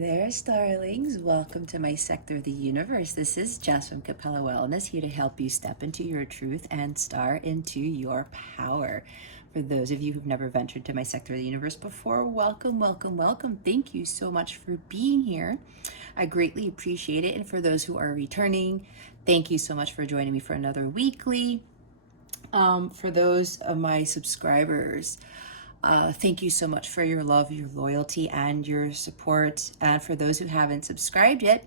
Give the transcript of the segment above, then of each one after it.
there, starlings. Welcome to my sector of the universe. This is Jess from Capella Wellness, here to help you step into your truth and star into your power. For those of you who've never ventured to my sector of the universe before, welcome, welcome, welcome. Thank you so much for being here. I greatly appreciate it. And for those who are returning, thank you so much for joining me for another weekly. For those of my subscribers, thank you so much for your love, your loyalty, and your support. And for those who haven't subscribed yet,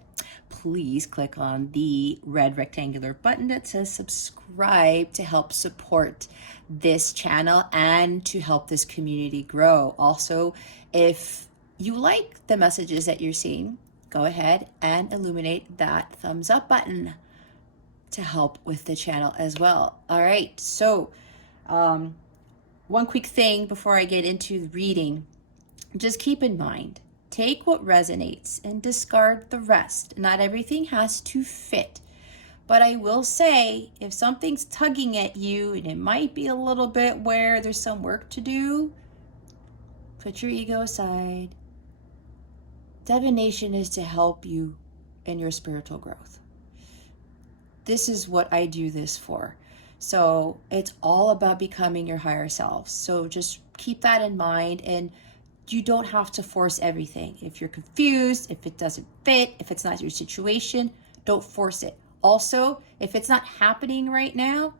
please click on the red rectangular button that says subscribe to help support this channel and to help this community grow. Also, if you like the messages that you're seeing, go ahead and illuminate that thumbs up button to help with the channel as well. All right, so one quick thing before I get into the reading, just keep in mind, take what resonates and discard the rest. Not everything has to fit, but I will say if something's tugging at you and it might be a little bit where there's some work to do, put your ego aside. Divination is to help you in your spiritual growth. This is what I do this for. So it's all about becoming your higher self. So just keep that in mind, and you don't have to force everything. If you're confused, if it doesn't fit, if it's not your situation, don't force it. Also, if it's not happening right now,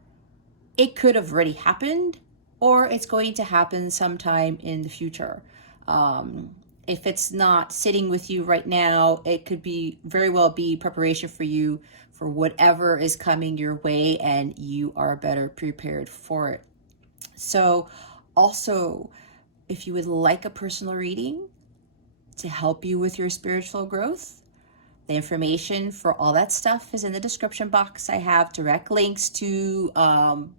it could have already happened, or it's going to happen sometime in the future. If it's not sitting with you right now, it could be very well be preparation for you for whatever is coming your way, and you are better prepared for it. So also, if you would like a personal reading to help you with your spiritual growth, the information for all that stuff is in the description box. I have direct links to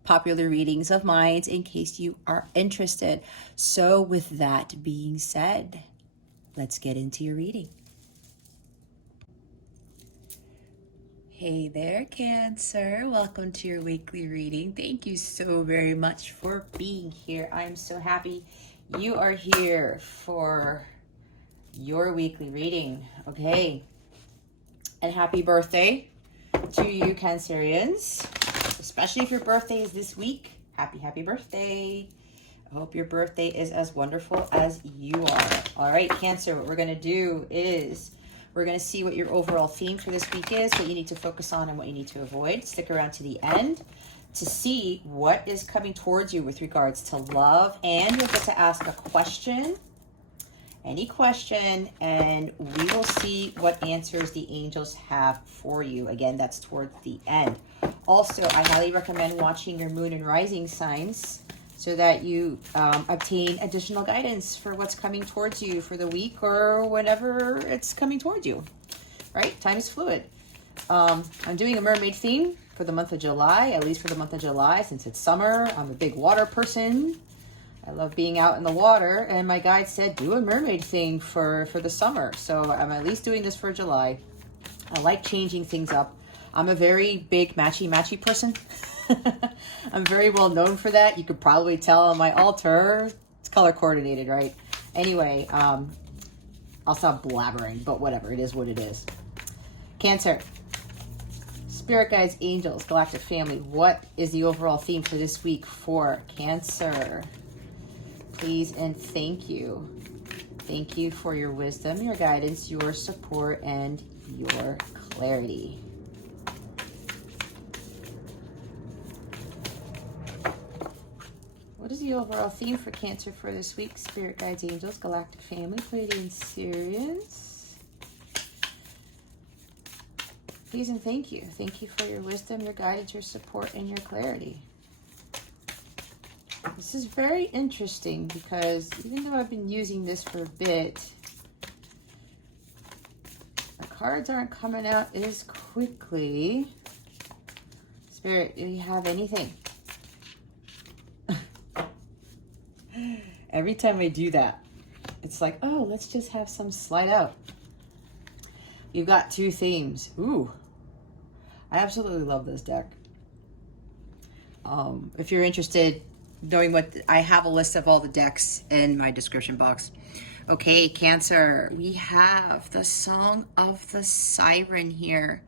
popular readings of mine in case you are interested. So with that being said, let's get into your reading. Hey there, Cancer. Welcome to your weekly reading. Thank you so very much for being here. I'm so happy you are here for your weekly reading. Okay. And happy birthday to you, Cancerians. Especially if your birthday is this week. Happy birthday. I hope your birthday is as wonderful as you are. All right, Cancer, what we're going to do is we're going to see what your overall theme for this week is, what you need to focus on and what you need to avoid. Stick around to the end to see what is coming towards you with regards to love. And you'll get to ask a question, any question, and we will see what answers the angels have for you. Again, that's towards the end. Also, I highly recommend watching your moon and rising signs so that you obtain additional guidance for what's coming towards you for the week or whenever it's coming towards you, right? Time is fluid. I'm doing a mermaid theme for the month of July, at least for the month of July, since it's summer. I'm a big water person. I love being out in the water, and my guide said, do a mermaid theme for the summer. So I'm at least doing this for July. I like changing things up. I'm a very big matchy person. I'm very well known for that. You could probably tell on my altar. It's color coordinated, right? Anyway, I'll stop blabbering, but whatever. It is what it is. Cancer. Spirit guides, angels, galactic family. What is the overall theme for this week for Cancer? Please and thank you. Thank you for your wisdom, your guidance, your support, and your clarity. What is the overall theme for Cancer for this week? Spirit guides, angels, galactic family, Pleiadian Sirians. Please and thank you. Thank you for your wisdom, your guidance, your support, and your clarity. This is very interesting because even though I've been using this for a bit, the cards aren't coming out as quickly. Spirit, do you have anything? Every time I do that, it's like, oh, let's just have some slide out. You've got two themes. Ooh, I absolutely love this deck. If you're interested, knowing what I have a list of all the decks in my description box. Okay, Cancer, we have the Song of the Siren here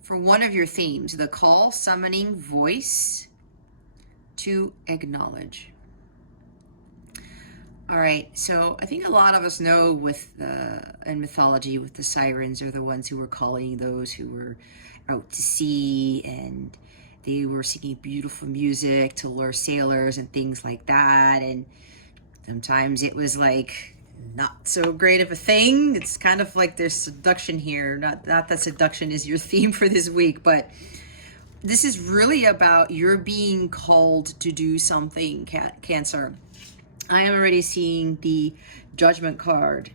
for one of your themes, the call summoning voice to acknowledge. All right, so I think a lot of us know in mythology with the sirens are the ones who were calling those who were out to sea, and they were singing beautiful music to lure sailors and things like that. And sometimes it was like not so great of a thing. It's kind of like there's seduction here. Not that seduction is your theme for this week, but this is really about you're being called to do something, Cancer. I am already seeing the Judgment card.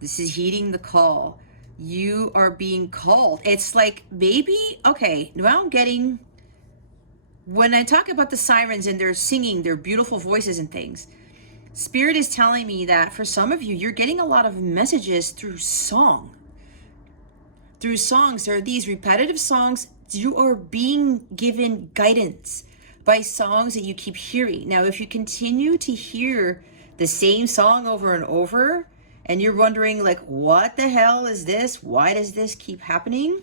This is heeding the call. You are being called. It's like maybe, okay, now I'm getting, when I talk about the sirens and they're singing their beautiful voices and things, Spirit is telling me that for some of you, you're getting a lot of messages through song. Through songs, there are these repetitive songs. You are being given guidance by songs that you keep hearing. Now, if you continue to hear the same song over and over, and you're wondering, like, what the hell is this? Why does this keep happening?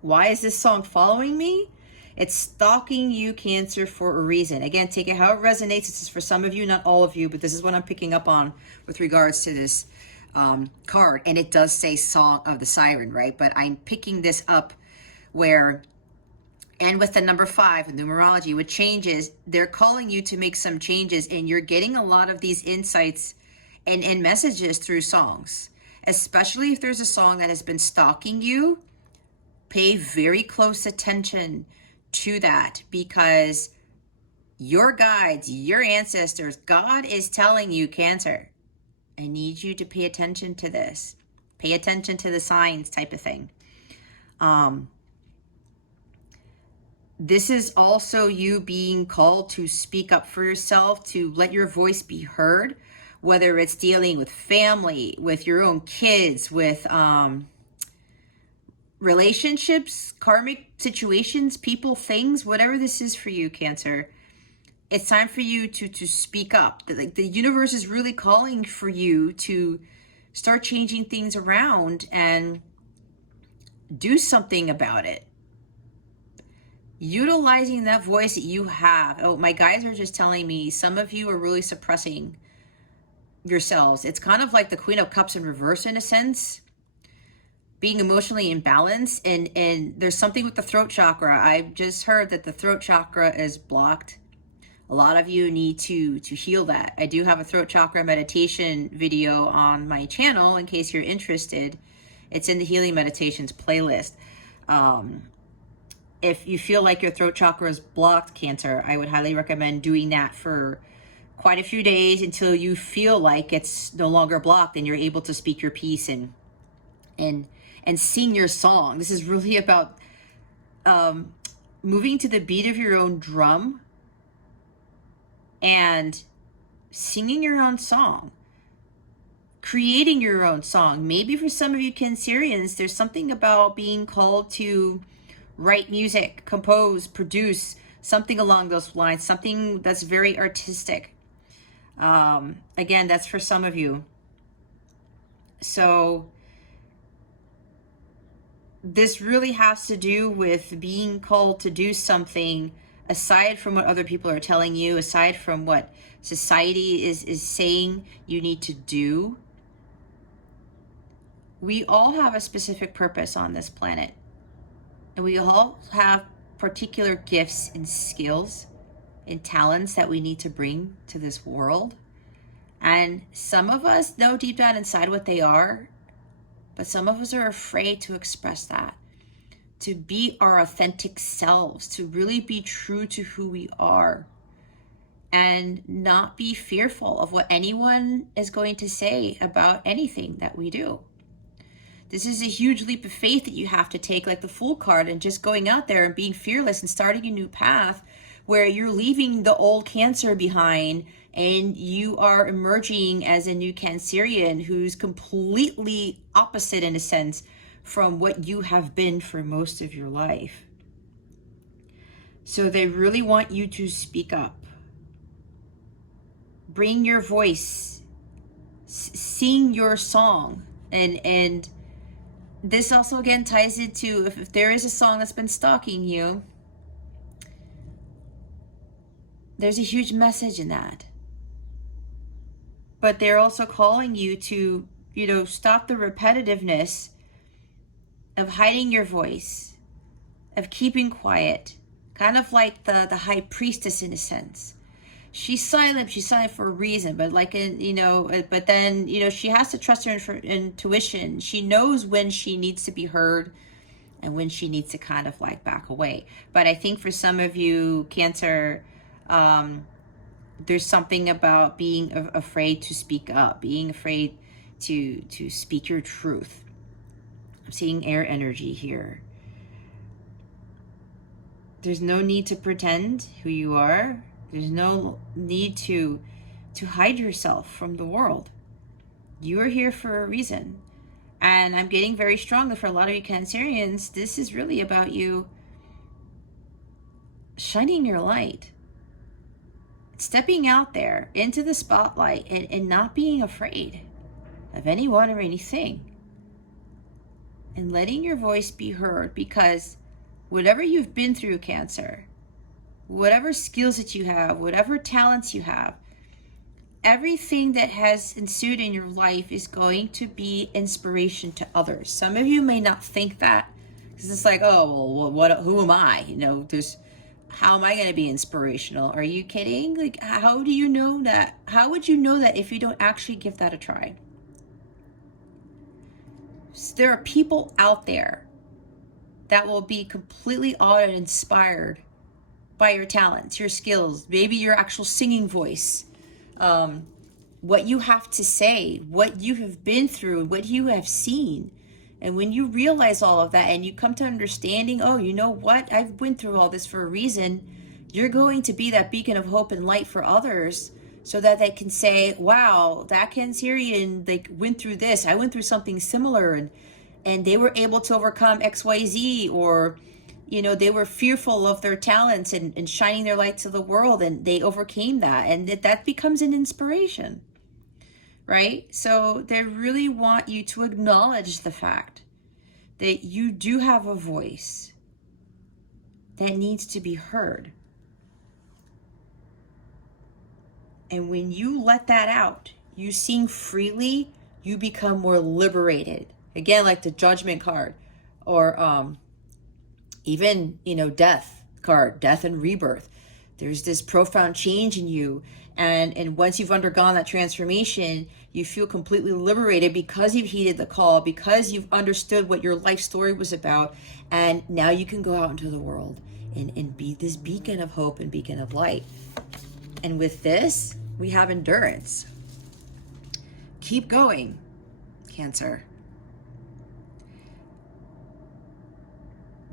Why is this song following me? It's stalking you, Cancer, for a reason. Again, take it how it resonates. This is for some of you, not all of you, but this is what I'm picking up on with regards to this card. And it does say Song of the Siren, right? But I'm picking this up where, and with the number 5, with numerology, with changes, they're calling you to make some changes, and you're getting a lot of these insights and messages through songs, especially if there's a song that has been stalking you. Pay very close attention to that, because your guides, your ancestors, God is telling you, Cancer, I need you to pay attention to this. Pay attention to the signs, type of thing. This is also you being called to speak up for yourself, to let your voice be heard, whether it's dealing with family, with your own kids, with relationships, karmic situations, people, things, whatever this is for you, Cancer. It's time for you to speak up. Like, the universe is really calling for you to start changing things around and do something about it. Utilizing that voice that you have. Oh, my guys are just telling me some of you are really suppressing yourselves. It's kind of like the Queen of Cups in reverse, in a sense, being emotionally imbalanced. And there's something with the throat chakra. I've just heard that the throat chakra is blocked. A lot of you need to heal that. I do have a throat chakra meditation video on my channel in case you're interested. It's in the Healing Meditations playlist. If you feel like your throat chakra is blocked, Cancer, I would highly recommend doing that for quite a few days until you feel like it's no longer blocked and you're able to speak your piece and sing your song. This is really about moving to the beat of your own drum and singing your own song, creating your own song. Maybe for some of you Cancerians, there's something about being called to write music, compose, produce, something along those lines, something that's very artistic. Again, that's for some of you. So this really has to do with being called to do something aside from what other people are telling you, aside from what society is saying you need to do. We all have a specific purpose on this planet. And we all have particular gifts and skills and talents that we need to bring to this world. And some of us know deep down inside what they are, but some of us are afraid to express that, to be our authentic selves, to really be true to who we are, and not be fearful of what anyone is going to say about anything that we do. This is a huge leap of faith that you have to take, like the Fool card, and just going out there and being fearless and starting a new path where you're leaving the old Cancer behind and you are emerging as a new Cancerian who's completely opposite, in a sense, from what you have been for most of your life. So they really want you to speak up. Bring your voice. sing your song. And this also again ties into if there is a song that's been stalking you, there's a huge message in that. But they're also calling you to, stop the repetitiveness of hiding your voice, of keeping quiet, kind of like the high priestess in a sense. She's silent for a reason, but but then, she has to trust her intuition. She knows when she needs to be heard and when she needs to kind of like back away. But I think for some of you, Cancer, there's something about being afraid to speak up, being afraid to speak your truth. I'm seeing air energy here. There's no need to pretend who you are. There's no need to hide yourself from the world. You are here for a reason. And I'm getting very strong that for a lot of you Cancerians, this is really about you shining your light. Stepping out there into the spotlight and not being afraid of anyone or anything. And letting your voice be heard, because whatever you've been through, Cancer, whatever skills that you have, whatever talents you have, everything that has ensued in your life is going to be inspiration to others. Some of you may not think that, because it's like, oh, well, who am I? How am I going to be inspirational? Are you kidding? Like, how do you know that? How would you know that if you don't actually give that a try? So there are people out there that will be completely awed and inspired by your talents, your skills, maybe your actual singing voice, what you have to say, what you have been through, what you have seen. And when you realize all of that and you come to understanding, oh, you know what? I've been through all this for a reason. You're going to be that beacon of hope and light for others so that they can say, wow, that Cancerian, they went through this. I went through something similar and they were able to overcome XYZ, or, they were fearful of their talents and shining their light to the world, and they overcame that. And that becomes an inspiration. Right? So they really want you to acknowledge the fact that you do have a voice that needs to be heard. And when you let that out, you sing freely, you become more liberated. Again, like the Judgment card, or even, Death card, death and rebirth. There's this profound change in you. And once you've undergone that transformation, you feel completely liberated because you've heeded the call, because you've understood what your life story was about. And now you can go out into the world and be this beacon of hope and beacon of light. And with this, we have endurance. Keep going, Cancer.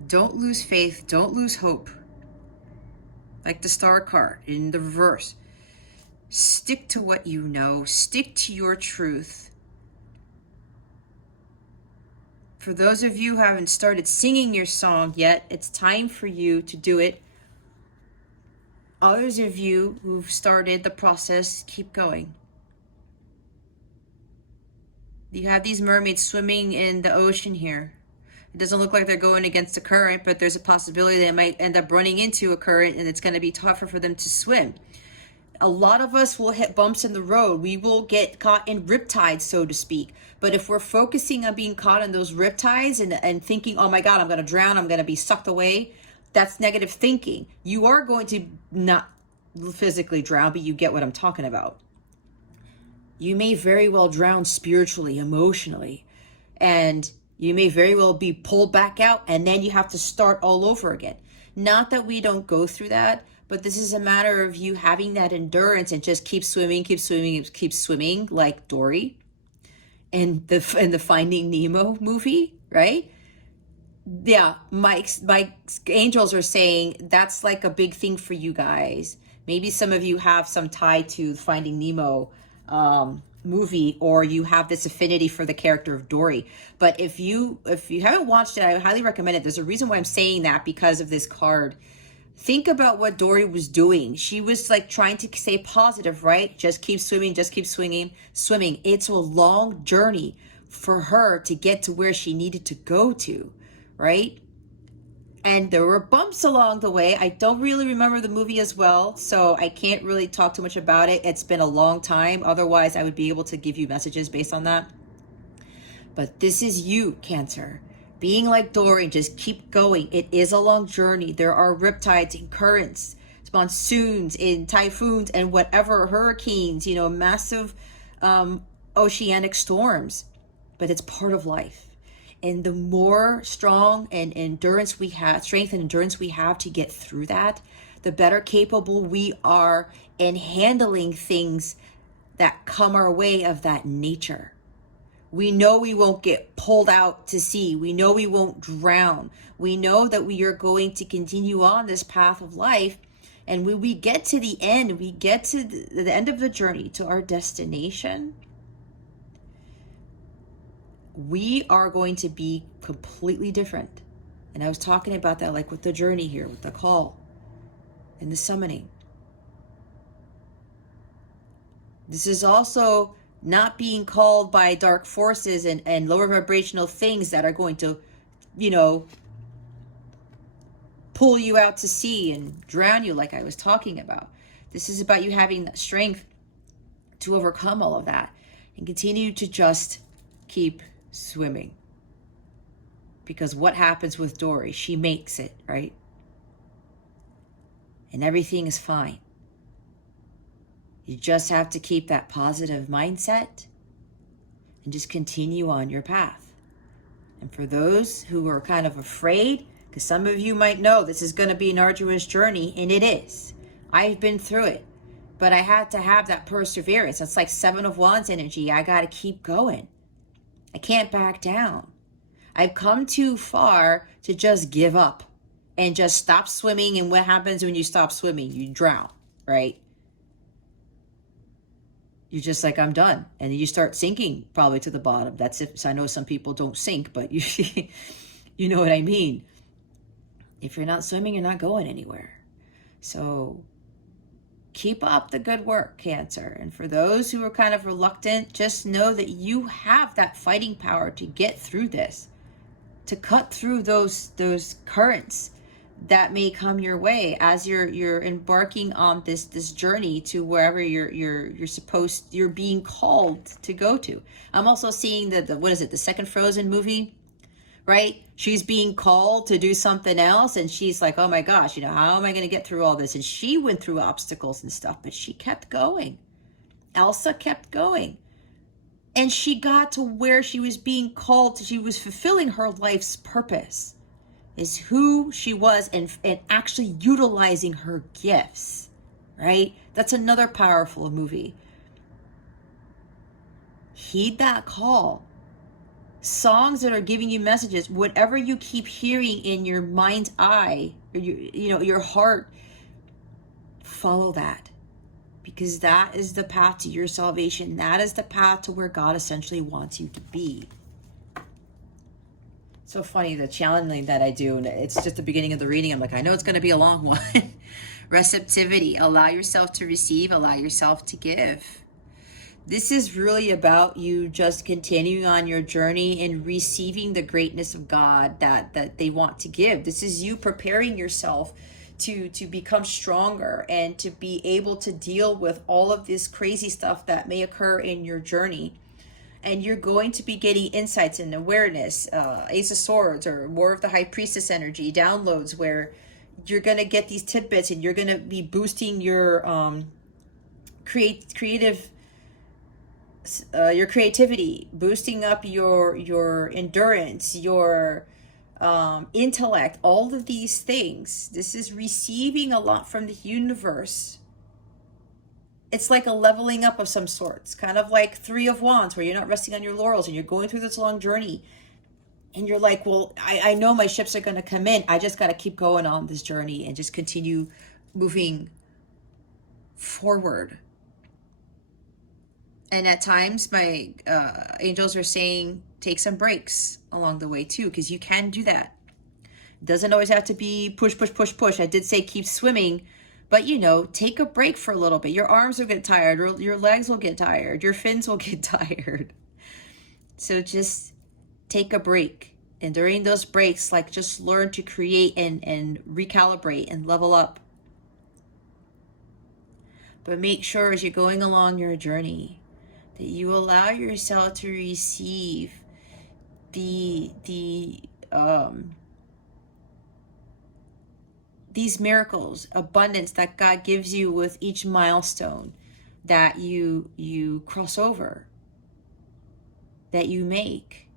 Don't lose faith. Don't lose hope. Like the Star card in the reverse. Stick to what you know. Stick to your truth. For those of you who haven't started singing your song yet, it's time for you to do it. Others of you who've started the process, keep going. You have these mermaids swimming in the ocean here. It doesn't look like they're going against the current, but there's a possibility they might end up running into a current and it's going to be tougher for them to swim. A lot of us will hit bumps in the road. We will get caught in riptides, so to speak. But if we're focusing on being caught in those riptides and thinking, oh my God, I'm going to drown, I'm going to be sucked away, that's negative thinking. You are going to not physically drown, but you get what I'm talking about. You may very well drown spiritually, emotionally, and you may very well be pulled back out, and then you have to start all over again. Not that we don't go through that, but this is a matter of you having that endurance and just keep swimming, like Dory in the Finding Nemo movie, right? Yeah, my angels are saying that's like a big thing for you guys. Maybe some of you have some tie to Finding Nemo movie, or you have this affinity for the character of Dory. But if you haven't watched it, I highly recommend it. There's a reason why I'm saying that, because of this card. Think about what Dory was doing. She was like trying to stay positive, right? Just keep swimming, just keep swimming. It's a long journey for her to get to where she needed to go to, right? And there were bumps along the way. I don't really remember the movie as well, so I can't really talk too much about it. It's been a long time. Otherwise, I would be able to give you messages based on that. But this is you, Cancer. Being like Dory, just keep going. It is a long journey. There are riptides and currents, monsoons and typhoons and whatever, hurricanes, massive oceanic storms. But it's part of life. And the more strength and endurance we have to get through that, the better capable we are in handling things that come our way of that nature. We know we won't get pulled out to sea. We know we won't drown. We know that we are going to continue on this path of life. And when we get to the end, we get to the end of the journey, to our destination, we are going to be completely different. And I was talking about that, like with the journey here, with the call and the summoning. This is also not being called by dark forces and lower vibrational things that are going to, pull you out to sea and drown you, like I was talking about. This is about you having the strength to overcome all of that and continue to just keep swimming. Because what happens with Dory? She makes it, right? And everything is fine. You just have to keep that positive mindset and just continue on your path. And for those who are kind of afraid, because some of you might know this is going to be an arduous journey, and it is. I've been through it, but I had to have that perseverance. It's like 7 of Wands energy. I got to keep going. I can't back down. I've come too far to just give up and just stop swimming. And what happens when you stop swimming? You drown, right? You're just like, I'm done. And then you start sinking probably to the bottom. That's if, so I know some people don't sink, but you know what I mean. If you're not swimming, you're not going anywhere. So keep up the good work, Cancer. And for those who are kind of reluctant, just know that you have that fighting power to get through this, to cut through those currents that may come your way as you're embarking on this journey to wherever you're being called to go to. I'm also seeing the second Frozen movie, right? She's being called to do something else, and she's like, oh my gosh, how am I going to get through all this? And she went through obstacles and stuff, but she kept going. Elsa kept going. And she got to where she was being called to. She was fulfilling her life's purpose, is who she was, and actually utilizing her gifts, right? That's another powerful movie. Heed that call. Songs that are giving you messages, whatever you keep hearing in your mind's eye, or your heart, follow that. Because that is the path to your salvation. That is the path to where God essentially wants you to be. So funny, the channeling that I do, and it's just the beginning of the reading. I'm like, I know it's going to be a long one. Receptivity. Allow yourself to receive. Allow yourself to give. This is really about you just continuing on your journey and receiving the greatness of God that they want to give. This is you preparing yourself to become stronger and to be able to deal with all of this crazy stuff that may occur in your journey. And you're going to be getting insights and awareness, Ace of Swords, or more of the High Priestess energy, downloads, where you're going to get these tidbits and you're going to be boosting your creativity, boosting up your endurance, your intellect, all of these things. This is receiving a lot from the universe. It's like a leveling up of some sorts, kind of like 3 of Wands, where you're not resting on your laurels and you're going through this long journey. And you're like, well, I know my ships are going to come in. I just got to keep going on this journey and just continue moving forward. And at times, my angels are saying, take some breaks along the way too, because you can do that. Doesn't always have to be push, push, push, push. I did say keep swimming, but you know, take a break for a little bit. Your arms will get tired, or your legs will get tired, your fins will get tired. So just take a break. And during those breaks, like, just learn to create and recalibrate and level up. But make sure as you're going along your journey that you allow yourself to receive these miracles, abundance that God gives you with each milestone that you cross over, that you make.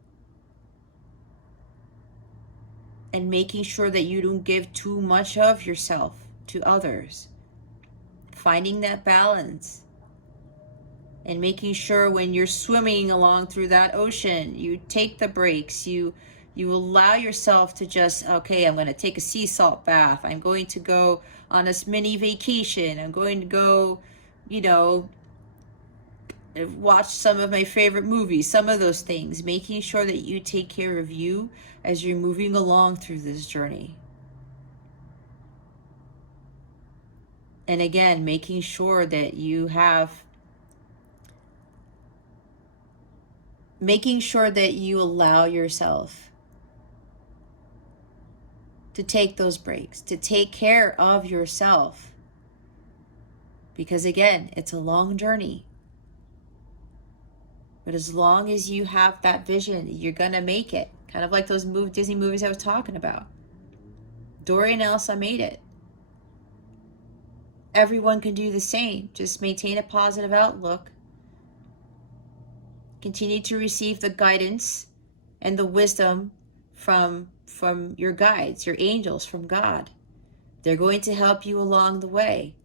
And making sure that you don't give too much of yourself to others. Finding that balance. And making sure when you're swimming along through that ocean, you take the breaks, you allow yourself to just, okay, I'm going to take a sea salt bath, I'm going to go on this mini vacation, I'm going to go, you know, watch some of my favorite movies, some of those things, making sure that you take care of you as you're moving along through this journey. And again, making sure that you allow yourself to take those breaks, to take care of yourself. Because again, it's a long journey. But as long as you have that vision, you're going to make it. Kind of like those Disney movies I was talking about. Dory and Elsa made it. Everyone can do the same. Just maintain a positive outlook. Continue to receive the guidance and the wisdom from your guides, your angels, from God. They're going to help you along the way.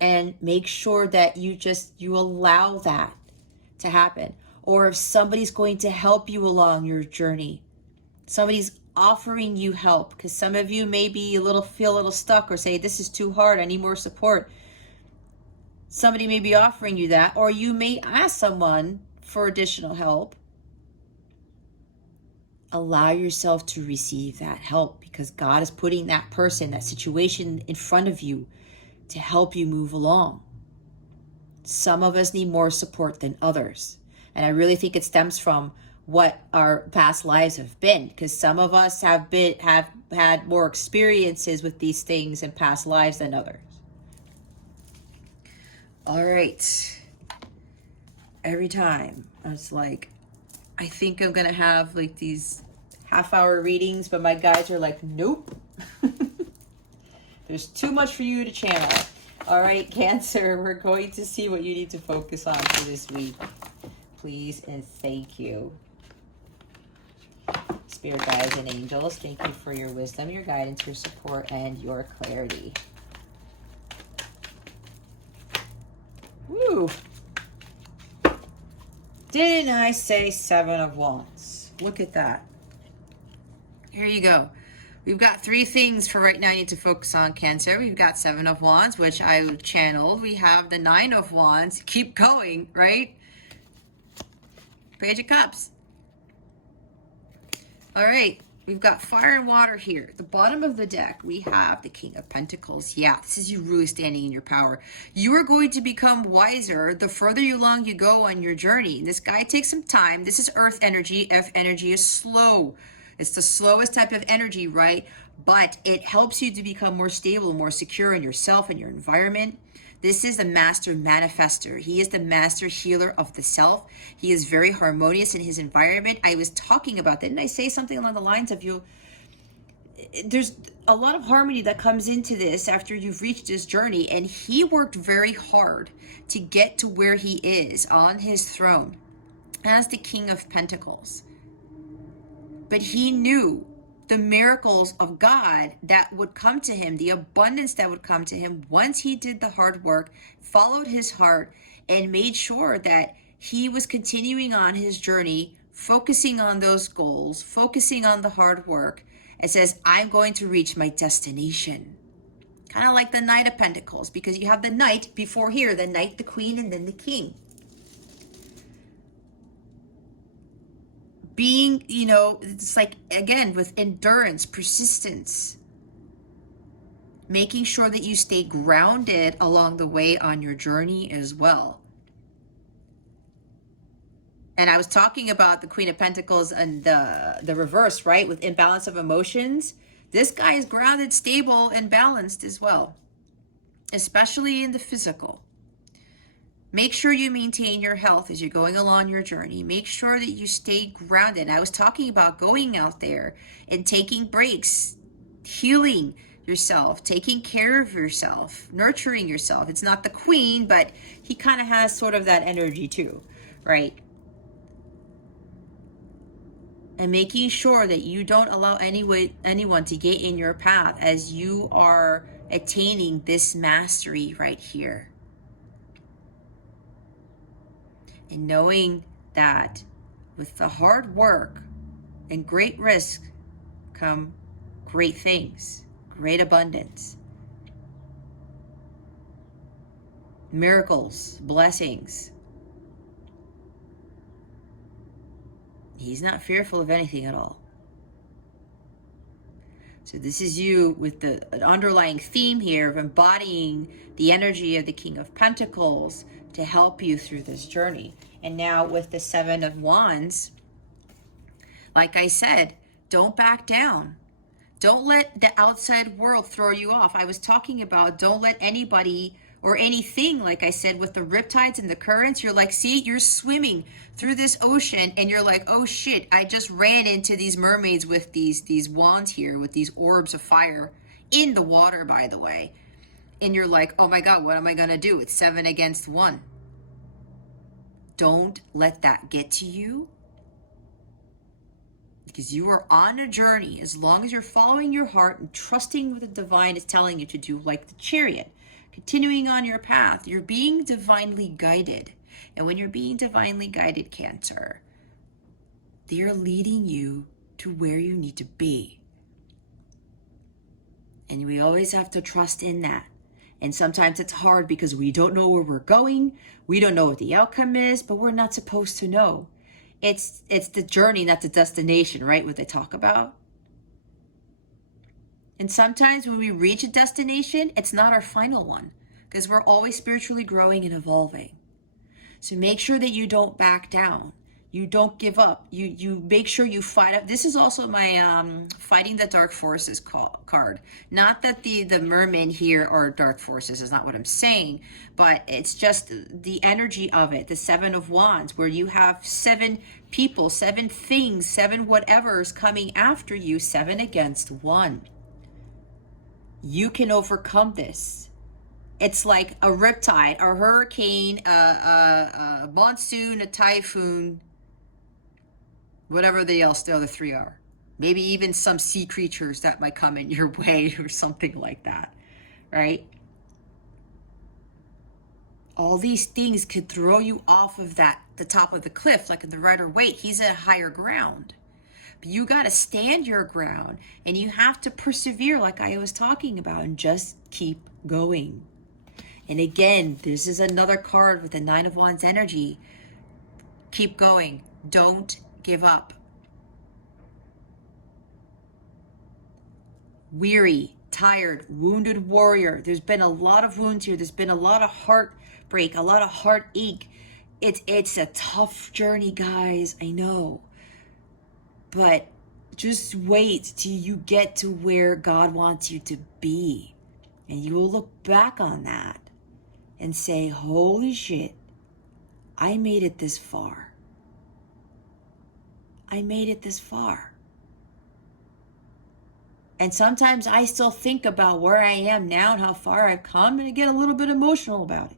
And make sure that you allow that to happen. Or if somebody's going to help you along your journey, somebody's offering you help, because some of you may be feel a little stuck or say, this is too hard, I need more support. Somebody may be offering you that, or you may ask someone for additional help. Allow yourself to receive that help, because God is putting that person, that situation in front of you to help you move along. Some of us need more support than others. And I really think it stems from what our past lives have been, because some of us have had more experiences with these things in past lives than others. All right. Every time I was like, I think I'm going to have like these half-hour readings, but my guides are like, nope. There's too much for you to channel. All right, Cancer, we're going to see what you need to focus on for this week. Please and thank you. Spirit guides and angels, thank you for your wisdom, your guidance, your support, and your clarity. Woo! Didn't I say 7 of Wands? Look at that. Here you go. We've got 3 things for right now you need to focus on, Cancer. We've got 7 of Wands, which I channeled. We have the 9 of Wands. Keep going, right? Page of Cups. All right. We've got fire and water here. At the bottom of the deck, we have the King of Pentacles. Yeah, this is you really standing in your power. You are going to become wiser the further along you go on your journey. This guy takes some time. This is earth energy. Earth energy is slow. It's the slowest type of energy, right? But it helps you to become more stable, more secure in yourself and your environment. This is the master manifester. He is the master healer of the self. He is very harmonious in his environment. I was talking about that. Didn't I say something along the lines of there's a lot of harmony that comes into this after you've reached this journey. And he worked very hard to get to where he is on his throne as the King of Pentacles. But he knew the miracles of God that would come to him, the abundance that would come to him once he did the hard work, followed his heart, and made sure that he was continuing on his journey, focusing on those goals, focusing on the hard work, and says, I'm going to reach my destination. Kind of like the Knight of Pentacles, because you have the Knight before here, the Knight, the Queen, and then the King. being, you know, it's like, again, with endurance, persistence, making sure that you stay grounded along the way on your journey as well. And I was talking about the Queen of Pentacles and the reverse, right? With imbalance of emotions. This guy is grounded, stable, and balanced as well, especially in the physical. Make sure you maintain your health as you're going along your journey. Make sure that you stay grounded. I was talking about going out there and taking breaks, healing yourself, taking care of yourself, nurturing yourself. It's not the Queen, but he kind of has sort of that energy too, right? And making sure that you don't allow anyone to get in your path as you are attaining this mastery right here. And knowing that with the hard work and great risk come great things, great abundance, miracles, blessings. He's not fearful of anything at all. So this is you with an underlying theme here of embodying the energy of the King of Pentacles to help you through this journey. And now with the Seven of Wands, like I said, don't back down. Don't let the outside world throw you off. I was talking about don't let anybody or anything, like I said, with the riptides and the currents, you're like, see, you're swimming through this ocean and you're like, oh shit, I just ran into these mermaids with these wands here, with these orbs of fire in the water, by the way. And you're like, oh my God, what am I gonna do? It's 7 against 1. Don't let that get to you, because you are on a journey. As long as you're following your heart and trusting what the divine is telling you to do, like the Chariot, continuing on your path, you're being divinely guided. And when you're being divinely guided, Cancer, they're leading you to where you need to be. And we always have to trust in that. And sometimes it's hard because we don't know where we're going. We don't know what the outcome is, but we're not supposed to know. It's the journey, not the destination, right? What they talk about. And sometimes when we reach a destination, it's not our final one, because we're always spiritually growing and evolving. So make sure that you don't back down. You don't give up. You make sure you fight up. This is also my fighting the dark forces card. Not that the mermen here are dark forces, is not what I'm saying, but it's just the energy of it. The 7 of Wands, where you have 7 people, 7 things, 7 whatevers coming after you, 7 against 1. You can overcome this. It's like a riptide, a hurricane, a monsoon, a typhoon, whatever the other 3 are. Maybe even some sea creatures that might come in your way or something like that, right? All these things could throw you off of the top of the cliff, like in the Rider-Waite. He's at higher ground. But you got to stand your ground, and you have to persevere, like I was talking about, and just keep going. And again, this is another card with the 9 of Wands energy. Keep going. Don't give up. Weary, tired, wounded warrior. There's been a lot of wounds here. There's been a lot of heartbreak, a lot of heartache. It's a tough journey, guys. I know. But just wait till you get to where God wants you to be. And you will look back on that and say, holy shit, I made it this far. I made it this far. And sometimes I still think about where I am now and how far I've come, and I get a little bit emotional about it.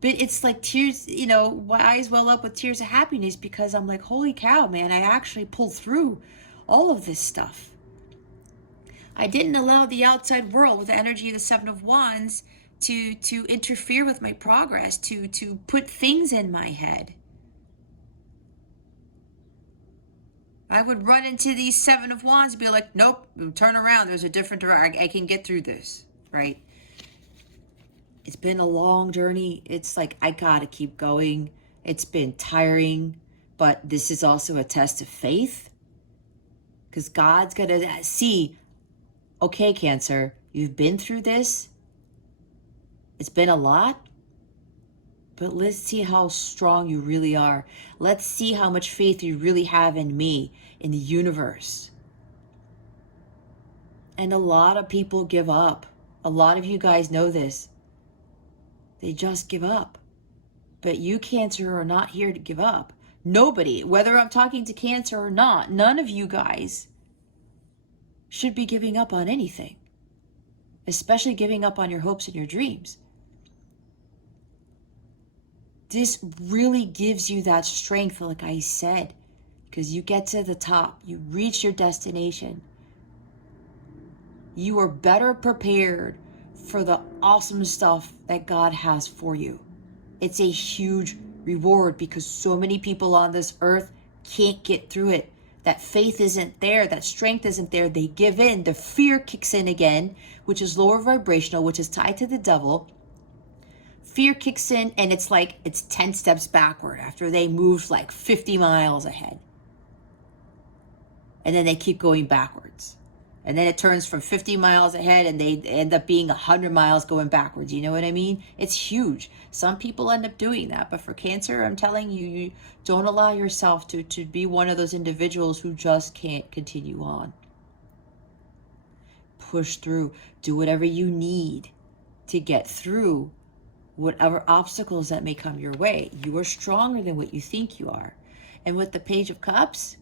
But it's like tears, you know, my eyes well up with tears of happiness, because I'm like, holy cow, man, I actually pulled through all of this stuff. I didn't allow the outside world with the energy of the 7 of Wands to interfere with my progress, to put things in my head. I would run into these 7 of Wands and be like, nope, turn around. There's a different direction. I can get through this, right? It's been a long journey. It's like, I gotta keep going. It's been tiring, But this is also a test of faith, because God's going to see, okay, Cancer, you've been through this. It's been a lot, but let's see how strong you really are. Let's see how much faith you really have in me, in the universe. And a lot of people give up. A lot of you guys know this. They just give up. But you, Cancer, are not here to give up. Nobody, whether I'm talking to Cancer or not, none of you guys should be giving up on anything, especially giving up on your hopes and your dreams. This really gives you that strength, like I said, because you get to the top, you reach your destination. You are better prepared for the awesome stuff that God has for you. It's a huge reward because so many people on this earth can't get through it. That faith isn't there, that strength isn't there. They give in. The fear kicks in again, which is lower vibrational, which is tied to the devil. Fear kicks in and it's like it's 10 steps backward after they moved like 50 miles ahead. And then they keep going backwards. And then it turns from 50 miles ahead and they end up being 100 miles going backwards. You know what I mean? It's huge. Some people end up doing that. But for Cancer, I'm telling you, you don't allow yourself to be one of those individuals who just can't continue on. Push through. Do whatever you need to get through whatever obstacles that may come your way. You are stronger than what you think you are. And with the Page of Cups,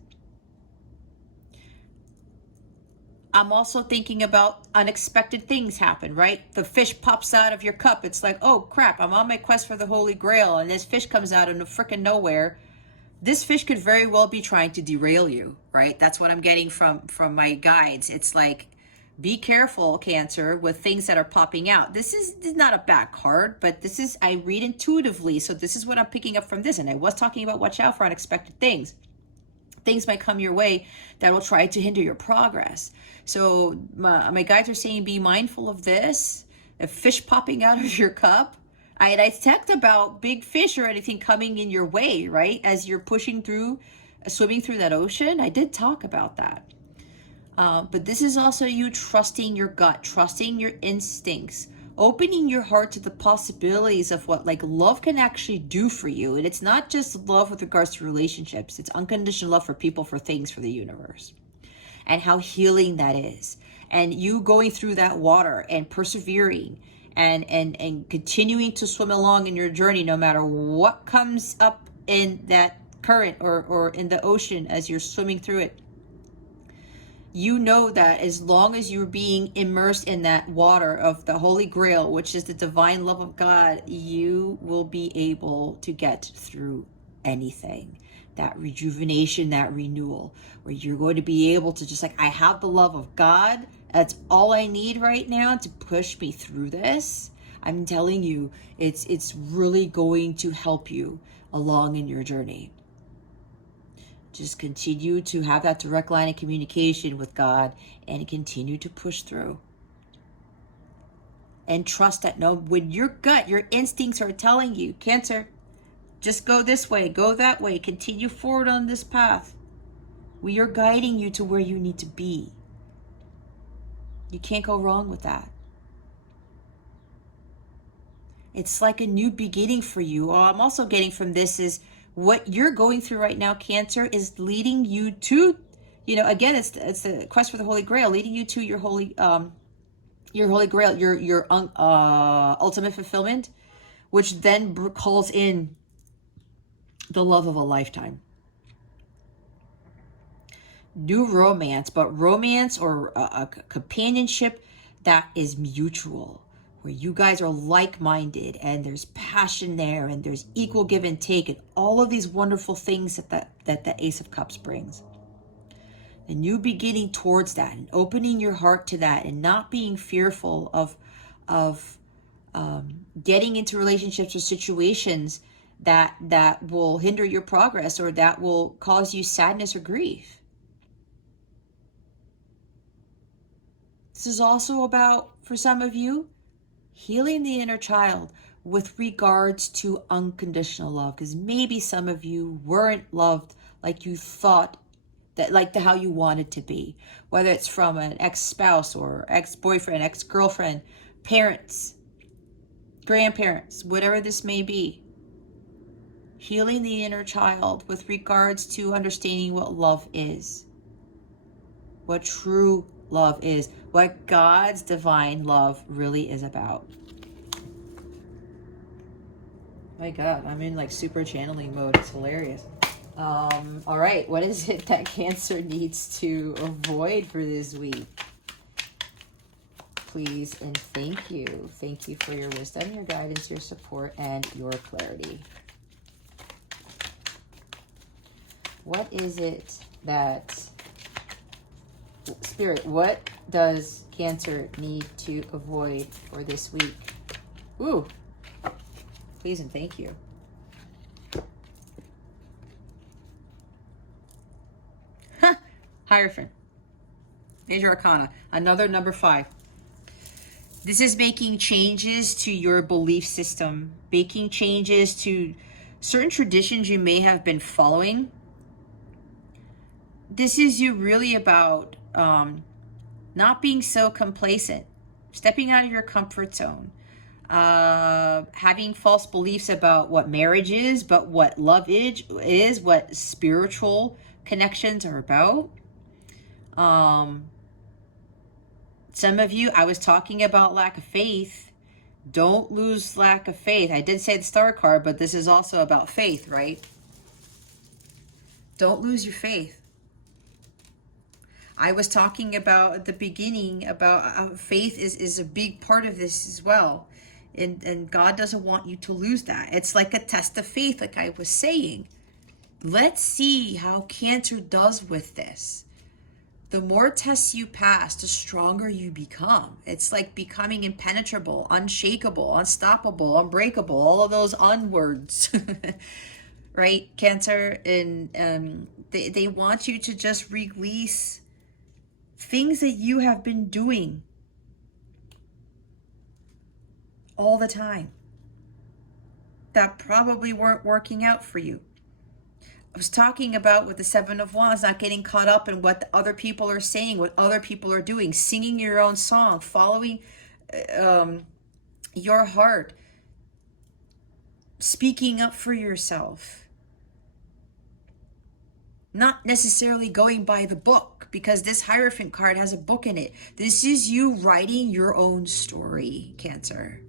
I'm also thinking about unexpected things happen, right? The fish pops out of your cup. It's like, oh crap, I'm on my quest for the Holy Grail, and this fish comes out of frickin' nowhere. This fish could very well be trying to derail you, right? That's what I'm getting from my guides. It's like, be careful, Cancer, with things that are popping out. This is not a bad card, but this is, I read intuitively, so this is what I'm picking up from this. And I was talking about watch out for unexpected things. Things might come your way that will try to hinder your progress. So my guides are saying be mindful of this. A fish popping out of your cup. I talked about big fish or anything coming in your way, right? As you're pushing through, swimming through that ocean. I did talk about that. But this is also you trusting your gut, trusting your instincts, opening your heart to the possibilities of what like love can actually do for you. And it's not just love with regards to relationships. It's unconditional love for people, for things, for the universe, and how healing that is. And you going through that water and persevering and continuing to swim along in your journey, no matter what comes up in that current or in the ocean as you're swimming through it. You know that as long as you're being immersed in that water of the Holy Grail, which is the divine love of God, you will be able to get through anything. That rejuvenation, that renewal, where you're going to be able to just like, I have the love of God. That's all I need right now to push me through this. I'm telling you, it's really going to help you along in your journey. Just continue to have that direct line of communication with God and continue to push through. And trust that when your gut, your instincts are telling you, Cancer, just go this way, go that way, continue forward on this path. We are guiding you to where you need to be. You can't go wrong with that. It's like a new beginning for you. All I'm also getting from this is what you're going through right now, Cancer, is leading you to, again, it's the quest for the Holy Grail, leading you to your holy Grail, your ultimate fulfillment, which then calls in the love of a lifetime. New romance, but romance or a companionship that is mutual, where you guys are like-minded and there's passion there and there's equal give and take and all of these wonderful things that the Ace of Cups brings. A new beginning towards that and opening your heart to that and not being fearful of getting into relationships or situations that will hinder your progress or that will cause you sadness or grief. This is also about, for some of you, healing the inner child, with regards to unconditional love, because maybe some of you weren't loved like you thought, that like how you wanted to be, whether it's from an ex-spouse or ex-boyfriend, ex-girlfriend, parents, grandparents, whatever this may be. Healing the inner child with regards to understanding what love is, what true love is, what God's divine love really is about. My God, I'm in like super channeling mode. It's hilarious. All right, what is it that Cancer needs to avoid for this week? Please and thank you. Thank you for your wisdom, your guidance, your support, and your clarity. What is it that, Spirit, what does Cancer need to avoid for this week? Ooh, please and thank you. Hierophant. Major Arcana. Another number 5. This is making changes to your belief system, making changes to certain traditions you may have been following. This is you really about not being so complacent, stepping out of your comfort zone, having false beliefs about what marriage is, but what love is, what spiritual connections are about. Some of you, I was talking about lack of faith. Don't lose lack of faith. I did say the Star card, but this is also about faith, right? Don't lose your faith. I was talking about at the beginning about how faith is a big part of this as well. And God doesn't want you to lose that. It's like a test of faith, like I was saying. Let's see how Cancer does with this. The more tests you pass, the stronger you become. It's like becoming impenetrable, unshakable, unstoppable, unbreakable, all of those unwords, right, Cancer? And they want you to just release things that you have been doing all the time that probably weren't working out for you. I was talking about with the 7 of Wands, not getting caught up in what the other people are saying, what other people are doing, singing your own song, following your heart, speaking up for yourself. Not necessarily going by the book, because this Hierophant card has a book in it. This is you writing your own story, Cancer.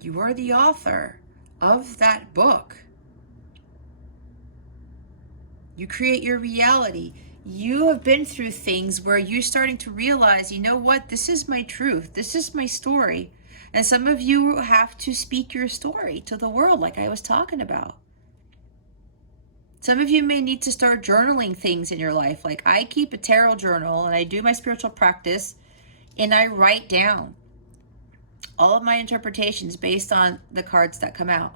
You are the author of that book. You create your reality. You have been through things where you're starting to realize, you know what, this is my truth. This is my story. And some of you have to speak your story to the world, like I was talking about. Some of you may need to start journaling things in your life. Like I keep a tarot journal and I do my spiritual practice and I write down all of my interpretations based on the cards that come out.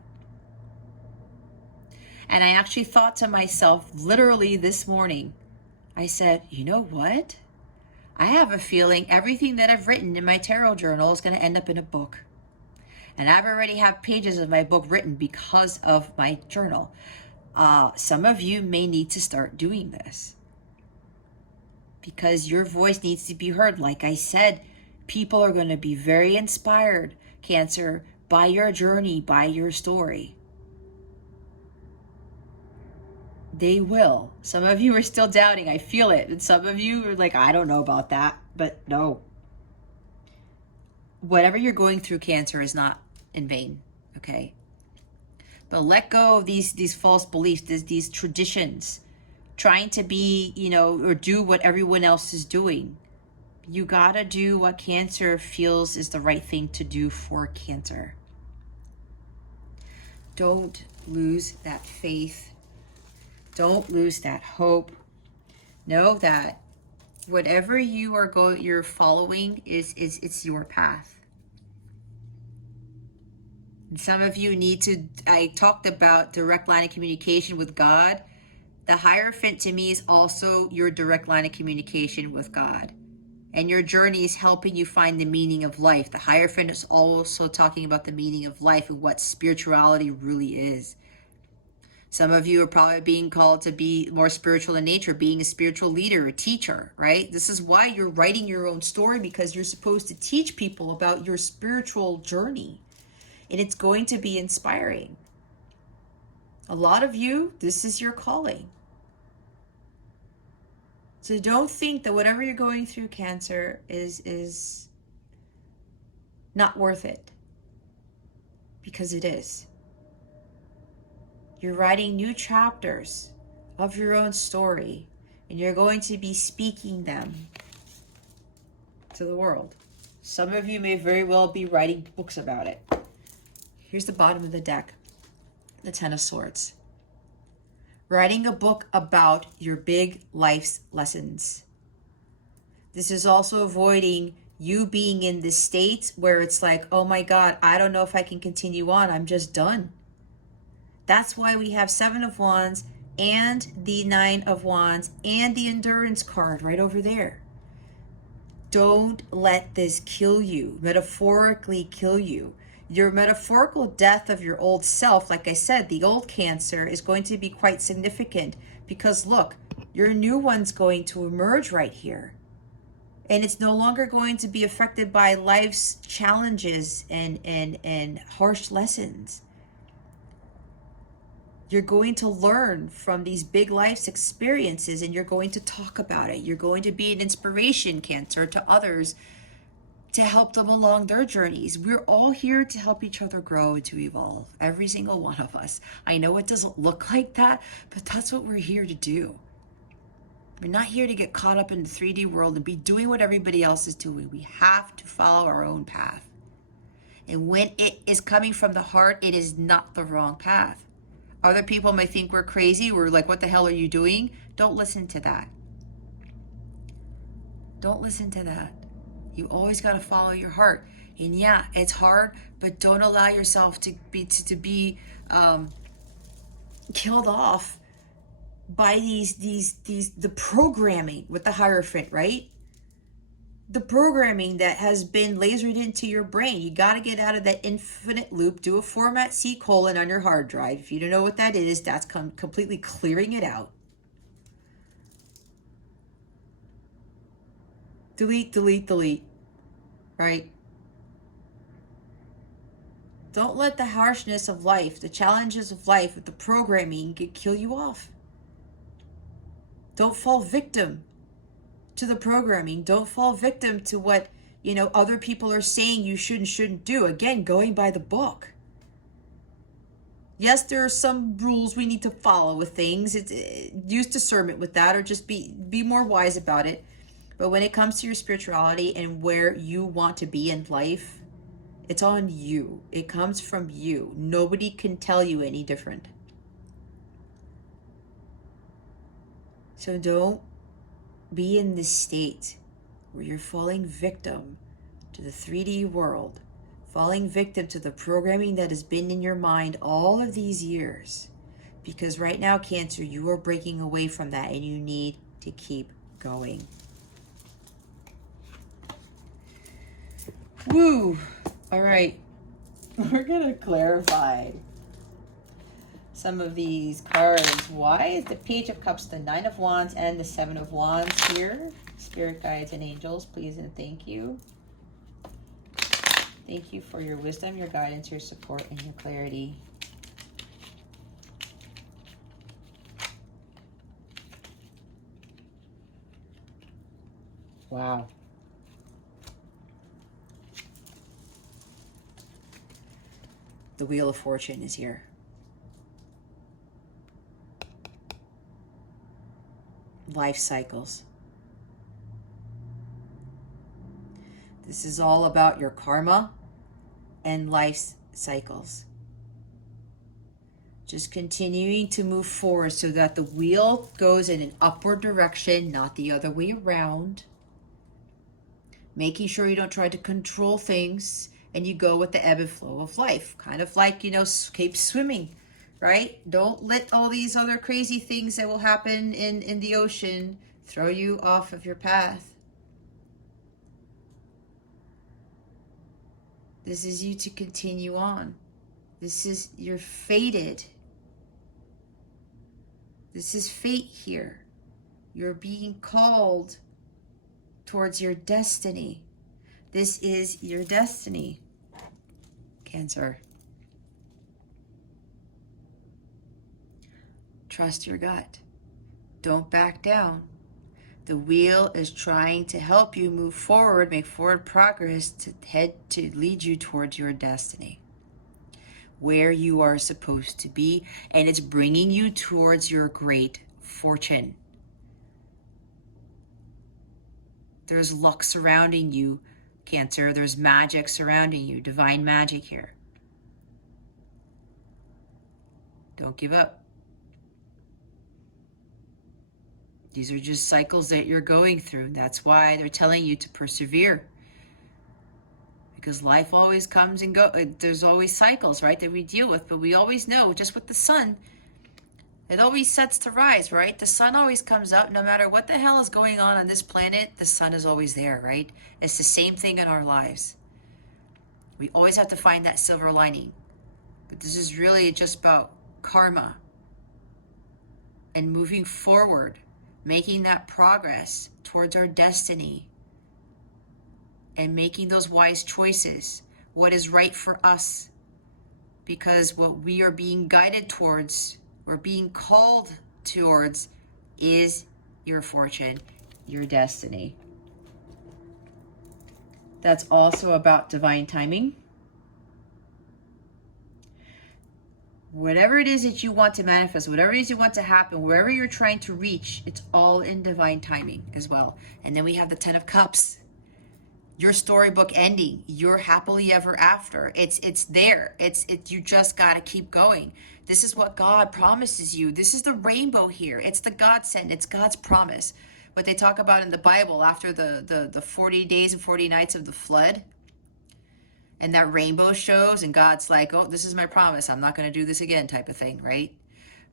And I actually thought to myself, literally this morning, I said, you know what? I have a feeling everything that I've written in my tarot journal is going to end up in a book. And I've already have pages of my book written because of my journal. Some of you may need to start doing this because your voice needs to be heard. Like I said, people are going to be very inspired, Cancer, by your journey, by your story. They will. Some of you are still doubting. I feel it. And some of you are like, I don't know about that. But no. Whatever you're going through, Cancer, is not in vain. Okay? But let go of these false beliefs, these traditions, trying to be, or do what everyone else is doing. You gotta do what Cancer feels is the right thing to do for Cancer. Don't lose that faith. Don't lose that hope. Know that whatever you're following it's your path. And some of you need to, I talked about direct line of communication with God. The Hierophant to me is also your direct line of communication with God. And your journey is helping you find the meaning of life. The Hierophant is also talking about the meaning of life and what spirituality really is. Some of you are probably being called to be more spiritual in nature, being a spiritual leader, a teacher, right? This is why you're writing your own story, because you're supposed to teach people about your spiritual journey. And it's going to be inspiring. A lot of you, this is your calling. So don't think that whatever you're going through, Cancer, is not worth it. Because it is. You're writing new chapters of your own story, and you're going to be speaking them to the world. Some of you may very well be writing books about it. Here's the bottom of the deck, the Ten of Swords. Writing a book about your big life's lessons. This is also avoiding you being in this state where it's like, oh my God, I don't know if I can continue on. I'm just done. That's why we have Seven of Wands and the Nine of Wands and the Endurance card right over there. Don't let this kill you, metaphorically kill you. Your metaphorical death of your old self, like I said, the old Cancer, is going to be quite significant because look, your new one's going to emerge right here. And it's no longer going to be affected by life's challenges and harsh lessons. You're going to learn from these big life's experiences, and you're going to talk about it. You're going to be an inspiration, Cancer, to others to help them along their journeys. We're all here to help each other grow and to evolve. Every single one of us. I know it doesn't look like that, but that's what we're here to do. We're not here to get caught up in the 3D world and be doing what everybody else is doing. We have to follow our own path. And when it is coming from the heart, it is not the wrong path. Other people may think we're crazy. We're like, what the hell are you doing? Don't listen to that. Don't listen to that. You always got to follow your heart. And yeah, it's hard, but don't allow yourself to be killed off by the programming with the Hierophant, right? The programming that has been lasered into your brain. You got to get out of that infinite loop. Do a format C: on your hard drive. If you don't know what that is, that's completely clearing it out. Delete, delete, delete. Right? Don't let the harshness of life, the challenges of life with the programming kill you off. Don't fall victim to the programming. Don't fall victim to what, other people are saying you should and shouldn't do. Again, going by the book. Yes, there are some rules we need to follow with things. Use discernment with that, or just be more wise about it. But when it comes to your spirituality and where you want to be in life, it's on you. It comes from you. Nobody can tell you any different. So don't be in this state where you're falling victim to the 3D world, falling victim to the programming that has been in your mind all of these years. Because right now, Cancer, you are breaking away from that and you need to keep going. Woo! All right, we're gonna clarify some of these cards. Why is the Page of Cups, the Nine of Wands, and the Seven of Wands here? Spirit guides and angels, please and thank you. Thank you for your wisdom, your guidance, your support, and your clarity. Wow. The Wheel of Fortune is here. Life cycles. This is all about your karma and life cycles. Just continuing to move forward so that the wheel goes in an upward direction, not the other way around. Making sure you don't try to control things and you go with the ebb and flow of life. Kind of like, keep swimming, right? Don't let all these other crazy things that will happen in the ocean throw you off of your path. This is you to continue on. This is, you're fated. This is fate here. You're being called towards your destiny. This is your destiny, Cancer. Trust your gut. Don't back down. The wheel is trying to help you move forward, make forward progress to lead you towards your destiny, where you are supposed to be, and it's bringing you towards your great fortune. There's luck surrounding you, Cancer. There's magic surrounding you, divine magic here. Don't give up. These are just cycles that you're going through. That's why they're telling you to persevere. Because life always comes and goes. There's always cycles, right, that we deal with. But we always know, just with the sun, it always sets to rise, right? The sun always comes up. No matter what the hell is going on this planet, the sun is always there, right? It's the same thing in our lives. We always have to find that silver lining. But this is really just about karma and moving forward, making that progress towards our destiny and making those wise choices, what is right for us, because what we are being guided towards, we're being called towards, is your fortune, your destiny. That's also about divine timing. Whatever it is that you want to manifest, whatever it is you want to happen, wherever you're trying to reach, it's all in divine timing as well. And then we have the 10 of Cups. Your storybook ending, your happily ever after. It's there. You just got to keep going. This is what God promises you. This is the rainbow here. It's the God sent. It's God's promise. What they talk about in the Bible after the 40 days and 40 nights of the flood. And that rainbow shows, and God's like, oh, this is my promise. I'm not going to do this again, type of thing, right?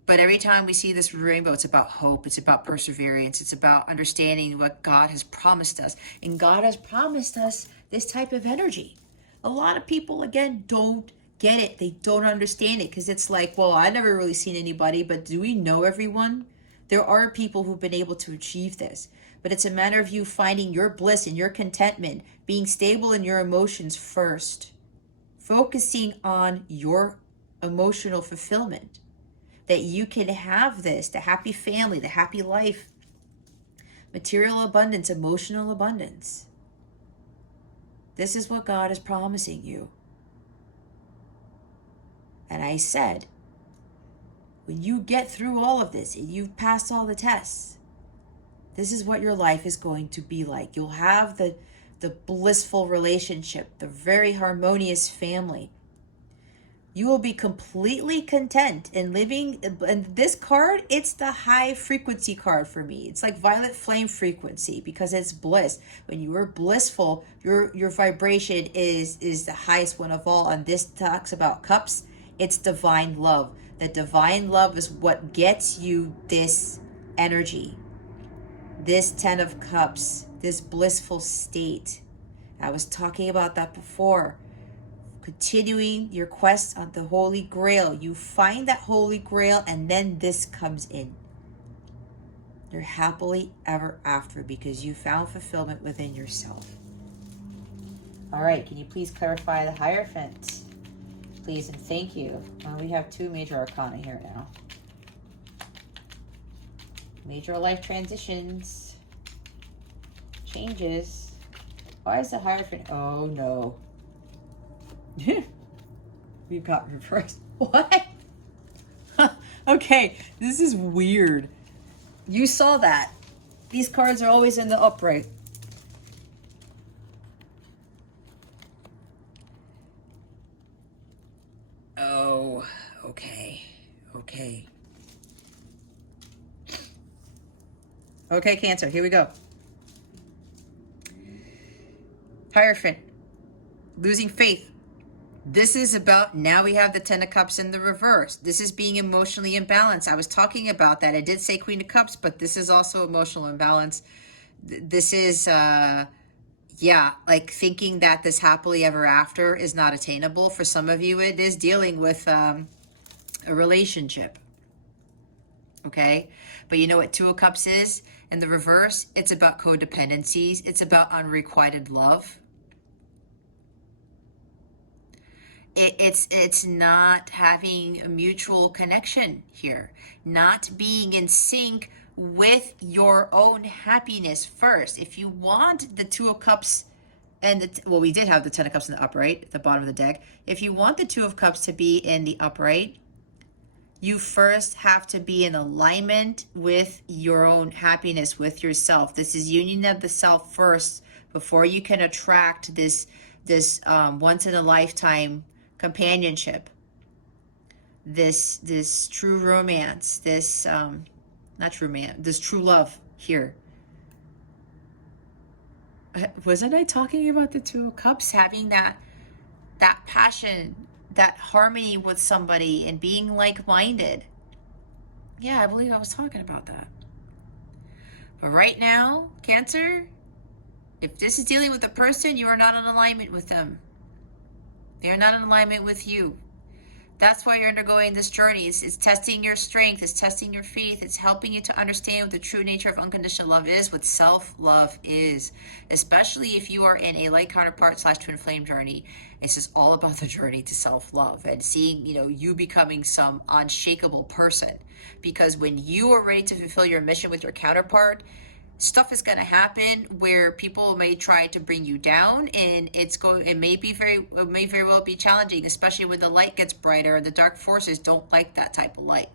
But every time we see this rainbow, it's about hope. It's about perseverance. It's about understanding what God has promised us. And God has promised us this type of energy. A lot of people, again, don't get it. They don't understand it because it's like, well, I never really seen anybody, but do we know everyone? There are people who've been able to achieve this. But it's a matter of you finding your bliss and your contentment, being stable in your emotions first, focusing on your emotional fulfillment, that you can have this, the happy family, the happy life, material abundance, emotional abundance. This is what God is promising you. And I said, when you get through all of this and you've passed all the tests, this is what your life is going to be like. You'll have the blissful relationship, the very harmonious family. You will be completely content in living. And this card, it's the high frequency card for me. It's like violet flame frequency because it's bliss. When you are blissful, your vibration is the highest one of all. And this talks about cups. It's divine love. The divine love is what gets you this energy. This 10 of Cups, this blissful state. I was talking about that before. Continuing your quest on the Holy Grail. You find that Holy Grail and then this comes in. You're happily ever after because you found fulfillment within yourself. All right, can you please clarify the Hierophant? Please and thank you. We have 2 major arcana here now. Major life transitions, changes. Why is the Hierophant? Oh no. We've got reversed. What? Okay, this is weird. You saw that. These cards are always in the upright. Oh, okay. Okay. Okay, Cancer, here we go. Hierophant, losing faith. This is about, now we have the 10 of Cups in the reverse. This is being emotionally imbalanced. I was talking about that. I did say Queen of Cups, but this is also emotional imbalance. This is, Yeah, like thinking that this happily ever after is not attainable. For some of you, it is dealing with a relationship. Okay. But you know what Two of Cups is? In the reverse, it's about codependencies. It's about unrequited love. It's not having a mutual connection here, not being in sync with your own happiness first. If you want the Two of Cups and well, we did have the Ten of Cups in the upright at the bottom of the deck. If you want the Two of Cups to be in the upright, you first have to be in alignment with your own happiness, with yourself. This is union of the self first before you can attract this once in a lifetime companionship, this true romance, this not true romance, this true love here. Wasn't I talking about the Two of Cups, having that passion, that harmony with somebody and being like-minded? Yeah, I believe I was talking about that. But right now, Cancer, if this is dealing with a person, you are not in alignment with them. They are not in alignment with you. That's why you're undergoing this journey. It's testing your strength. It's testing your faith. It's helping you to understand what the true nature of unconditional love is, what self-love is, especially if you are in a light counterpart / twin flame journey. This is all about the journey to self-love and seeing, you becoming some unshakable person. Because when you are ready to fulfill your mission with your counterpart, stuff is going to happen where people may try to bring you down, and it may very well be challenging, especially when the light gets brighter, and the dark forces don't like that type of light.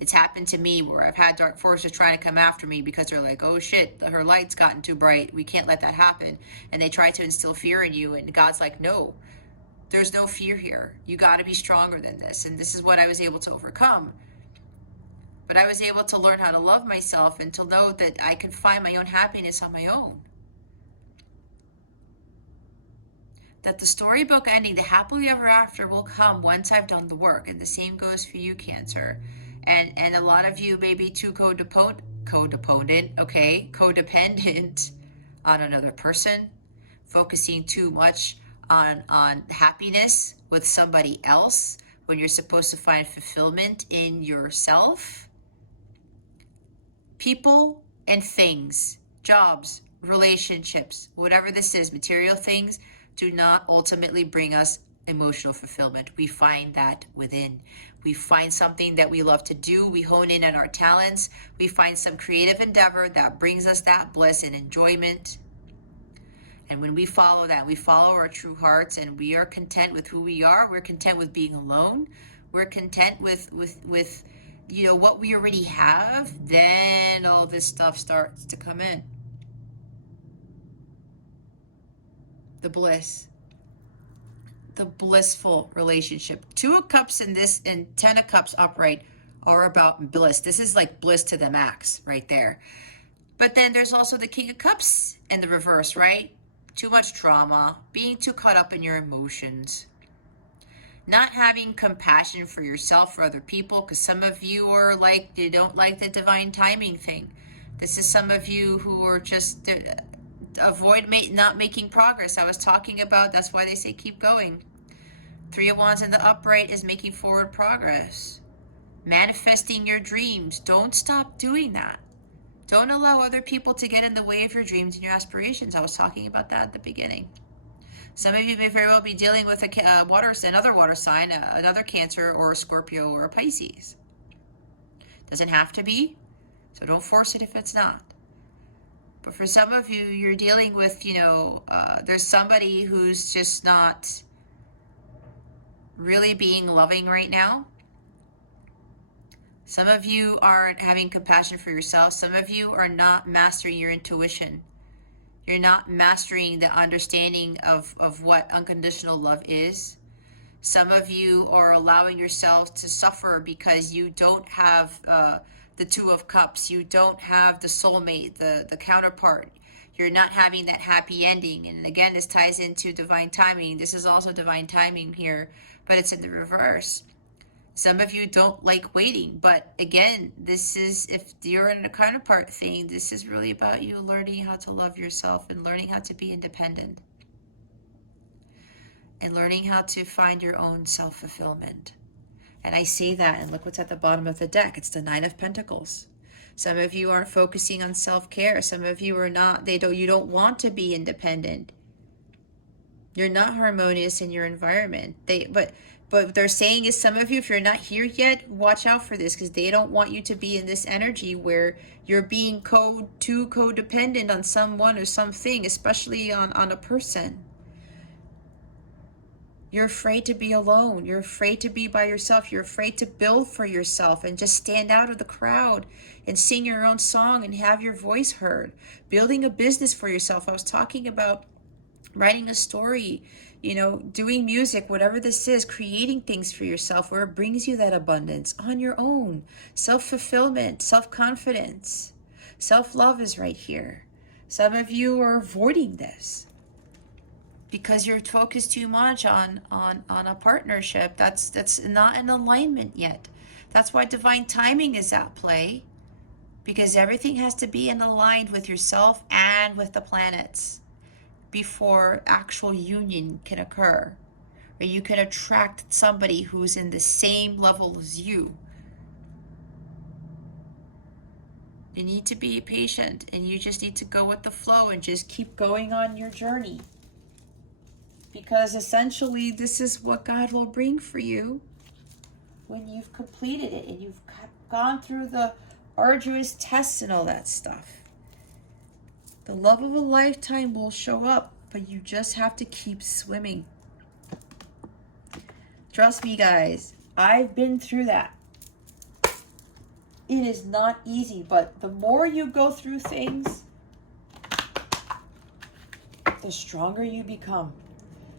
It's happened to me where I've had dark forces trying to come after me because they're like, oh shit, her light's gotten too bright, we can't let that happen. And they try to instill fear in you, and God's like, no, there's no fear here. You got to be stronger than this. And this is what I was able to overcome. But I was able to learn how to love myself and to know that I could find my own happiness on my own. That the storybook ending, the happily ever after, will come once I've done the work. And the same goes for you, Cancer. And a lot of you may be too codependent on another person, focusing too much on happiness with somebody else when you're supposed to find fulfillment in yourself. People and things, jobs, relationships, whatever this is, material things, do not ultimately bring us emotional fulfillment. We find that within. We find something that we love to do. We hone in on our talents. We find some creative endeavor that brings us that bliss and enjoyment. And when we follow that, we follow our true hearts, and we are content with who we are. We're content with being alone. We're content with what we already have. Then all this stuff starts to come in. The bliss. The blissful relationship. Two of Cups in this and Ten of Cups upright are about bliss. This is like bliss to the max right there. But then there's also the King of Cups in the reverse, right? Too much trauma, being too caught up in your emotions, not having compassion for yourself, for other people, because some of you are like, you don't like the divine timing thing. This is some of you who are just avoid not making progress. I was talking about, that's why they say keep going. Three of Wands in the upright is making forward progress. Manifesting your dreams. Don't stop doing that. Don't allow other people to get in the way of your dreams and your aspirations. I was talking about that at the beginning. Some of you may very well be dealing with another water sign, another Cancer or a Scorpio or a Pisces. Doesn't have to be, so don't force it if it's not. But for some of you, you're dealing with, there's somebody who's just not really being loving right now. Some of you aren't having compassion for yourself. Some of you are not mastering your intuition. You're not mastering the understanding of what unconditional love is. Some of you are allowing yourself to suffer because you don't have the Two of Cups. You don't have the soulmate, the counterpart. You're not having that happy ending. And again, this ties into divine timing. This is also divine timing here, but it's in the reverse. Some of you don't like waiting, but again, this is, if you're in a counterpart thing, this is really about you learning how to love yourself and learning how to be independent and learning how to find your own self-fulfillment. And I say that, and look what's at the bottom of the deck. It's the Nine of Pentacles. Some of you aren't focusing on self-care. Some of you are not, you don't want to be independent. You're not harmonious in your environment. But what they're saying is, some of you, if you're not here yet, watch out for this, because they don't want you to be in this energy where you're being too codependent on someone or something, especially on a person. You're afraid to be alone. You're afraid to be by yourself. You're afraid to build for yourself and just stand out of the crowd and sing your own song and have your voice heard. Building a business for yourself. I was talking about writing a story, doing music, whatever this is, creating things for yourself where it brings you that abundance on your own. Self-fulfillment, self-confidence, self-love is right here. Some of you are avoiding this because you're focused too much on a partnership that's not in alignment yet. That's why divine timing is at play, because everything has to be in aligned with yourself and with the planets before actual union can occur, or you can attract somebody who's in the same level as you. You need to be patient, and you just need to go with the flow and just keep going on your journey, because essentially this is what God will bring for you when you've completed it and you've gone through the arduous tests and all that stuff. The love of a lifetime will show up, but you just have to keep swimming. Trust me, guys, I've been through that. It is not easy, but the more you go through things, the stronger you become.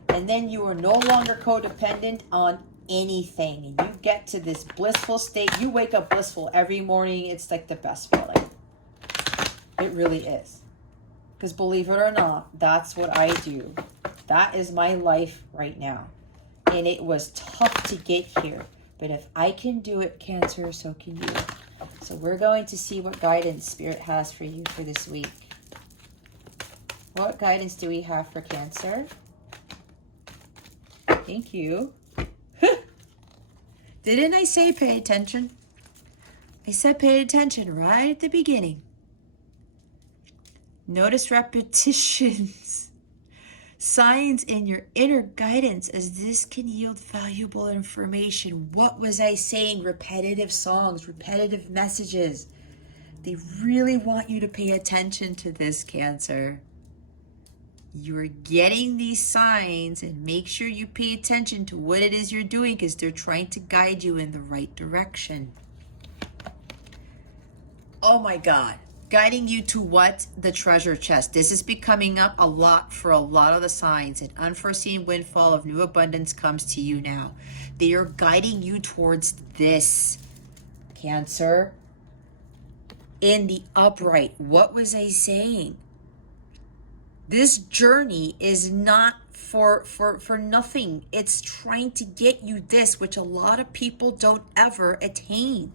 And then you are no longer codependent on anything. And you get to this blissful state. You wake up blissful every morning. It's like the best feeling. It really is. Because believe it or not, that's what I do. That is my life right now. And it was tough to get here. But if I can do it, Cancer, so can you. So we're going to see what guidance Spirit has for you for this week. What guidance do we have for Cancer? Thank you. Didn't I say pay attention? I said pay attention right at the beginning. Notice repetitions, signs in your inner guidance, as this can yield valuable information. What was I saying? Repetitive songs, repetitive messages. They really want you to pay attention to this, Cancer. You're getting these signs, and make sure you pay attention to what it is you're doing, because they're trying to guide you in the right direction. Oh my God. Guiding you to what? The treasure chest. This is becoming up a lot for a lot of the signs. An unforeseen windfall of new abundance comes to you now. They are guiding you towards this, Cancer. In the upright. What was I saying? This journey is not for nothing. It's trying to get you this, which a lot of people don't ever attain.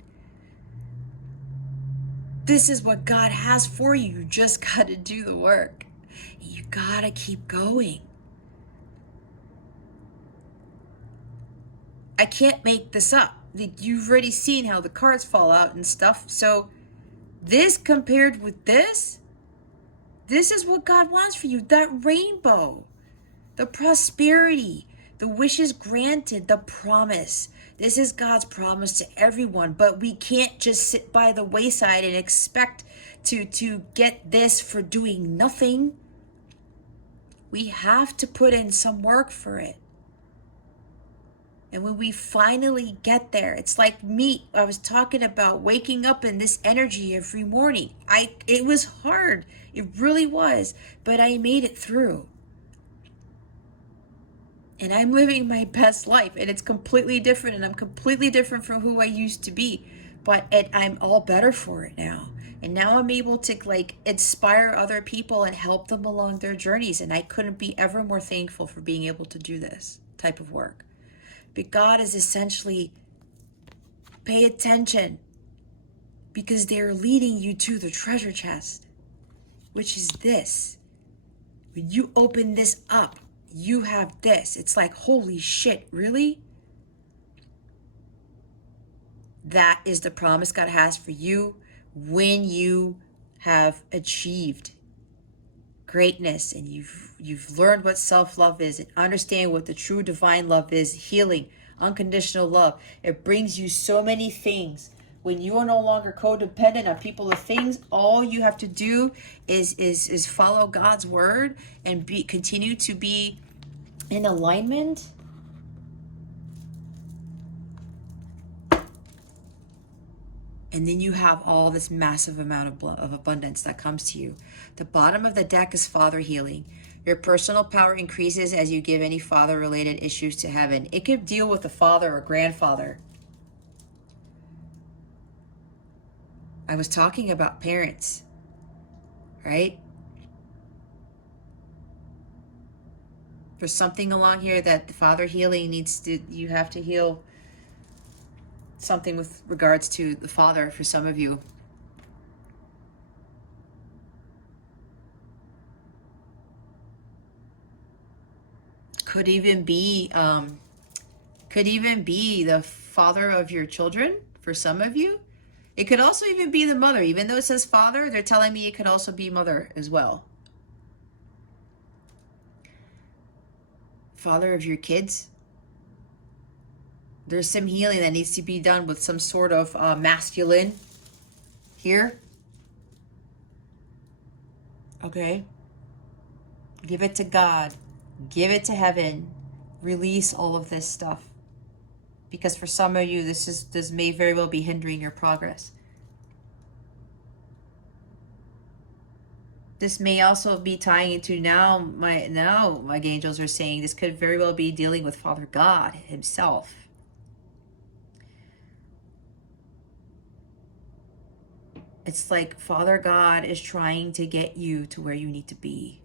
This is what God has for you. You just got to do the work. You got to keep going. I can't make this up. You've already seen how the cards fall out and stuff. So this compared with this is what God wants for you. That rainbow, the prosperity, the wishes granted, the promise. This is God's promise to everyone, but we can't just sit by the wayside and expect to get this for doing nothing. We have to put in some work for it. And when we finally get there, it's like me. I was talking about waking up in this energy every morning. It was hard. It really was. But I made it through. And I'm living my best life. And it's completely different. And I'm completely different from who I used to be. But I'm all better for it now. And now I'm able to inspire other people and help them along their journeys. And I couldn't be ever more thankful for being able to do this type of work. But God is essentially Pay attention, because they're leading you to the treasure chest, which is this. When you open this up, you have this. It's like, holy shit, really? That is the promise God has for you when you have achieved greatness and you've learned what self-love is and understand what the true divine love is, healing, unconditional love. It brings you so many things. When you are no longer codependent on people or things, all you have to do is follow God's word and continue to be in alignment. And then you have all this massive amount of abundance that comes to you. The bottom of the deck is Father healing. Your personal power increases as you give any father-related issues to heaven. It could deal with a father or grandfather. I was talking about parents, right? There's something along here that the Father healing needs to, you have to heal something with regards to the father for some of you. Could even be the father of your children for some of you. It could also even be the mother. Even though it says father, they're telling me it could also be mother as well. Father of your kids. There's some healing that needs to be done with some sort of masculine here. Okay. Give it to God. Give it to heaven. Release all of this stuff. Because for some of you, this may very well be hindering your progress. This may also be tying into now my angels are saying this could very well be dealing with Father God himself. It's like Father God is trying to get you to where you need to be.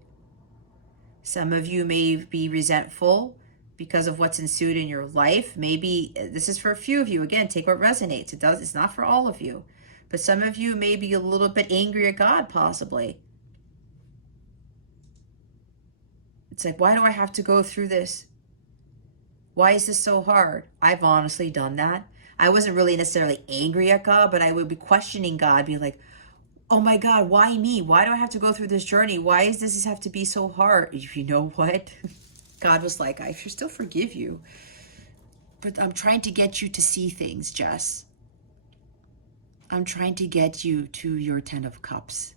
Some of you may be resentful because of what's ensued in your life. Maybe this is for a few of you. Again, take what resonates. It's not for all of you. But some of you may be a little bit angry at God, possibly. It's like, why do I have to go through this? Why is this so hard? I've honestly done that. I wasn't really necessarily angry at God, but I would be questioning God, being like, oh my God, why me? Why do I have to go through this journey? Why does this have to be so hard? You know what? God was like, I should still forgive you. But I'm trying to get you to see things, Jess. I'm trying to get you to your 10 of Cups.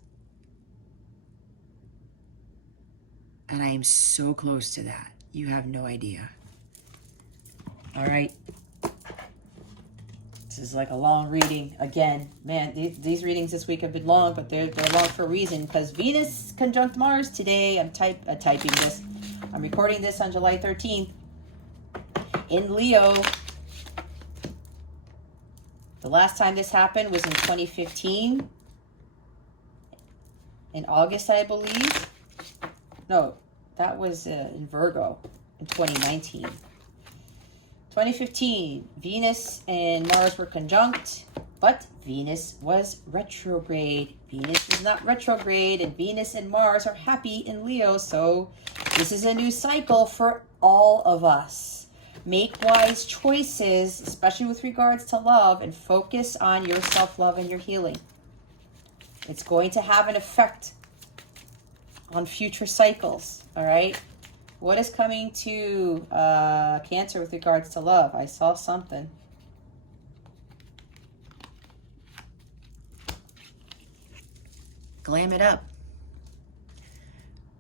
And I am so close to that. You have no idea. All right. This is like a long reading. Again, man, these readings this week have been long, but they're long for a reason, because Venus conjunct Mars today. I'm typing this. I'm recording this on July 13th in Leo. The last time this happened was in 2015. In August, I believe. No, that was in Virgo in 2019. 2015, Venus and Mars were conjunct, but Venus was retrograde. Venus is not retrograde, and Venus and Mars are happy in Leo, so this is a new cycle for all of us. Make wise choices, especially with regards to love, and focus on your self-love and your healing. It's going to have an effect on future cycles, all right? What is coming to Cancer with regards to love? I saw something. Glam it up.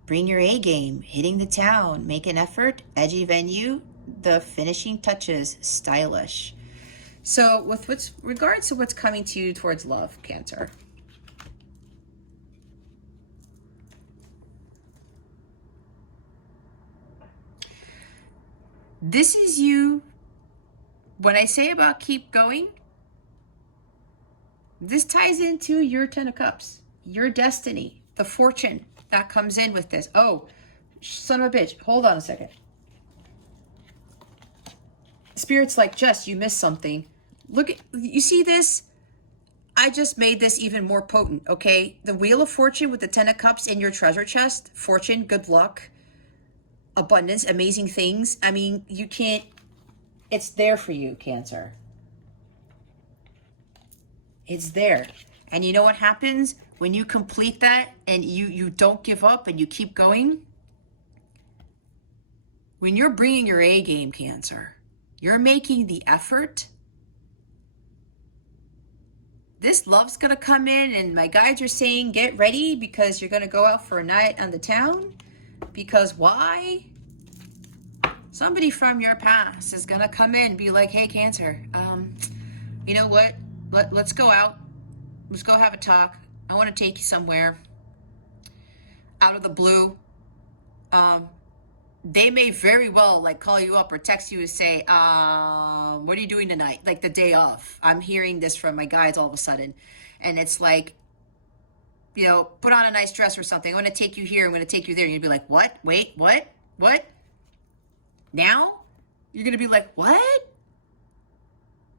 Bring your A game. Hitting the town. Make an effort. Edgy venue. The finishing touches. Stylish. So with regards to what's coming to you towards love, Cancer. This is you. When I say about keep going, this ties into your 10 of Cups, your destiny, the fortune that comes in with this. Oh, son of a bitch. Hold on a second. Spirit's like, Jess, you missed something. Look at, you see this? I just made this even more potent, okay? The Wheel of Fortune with the 10 of Cups in your treasure chest. Fortune, good luck, abundance, amazing things. I mean, you can't, it's there for you, Cancer. It's there. And you know what happens when you complete that and you don't give up and you keep going? When you're bringing your A game, Cancer, you're making the effort. This love's going to come in, and my guides are saying get ready because you're going to go out for a night on the town. Because why? Somebody from your past is going to come in and be like, hey, Cancer, you know what? Let's go out. Let's go have a talk. I want to take you somewhere out of the blue. They may very well like call you up or text you and say, what are you doing tonight? Like the day off. I'm hearing this from my guides all of a sudden. And it's like, you know, put on a nice dress or something. I'm going to take you here. I'm going to take you there. And you'd be like, what? Wait, what? What? Now? You're going to be like, what?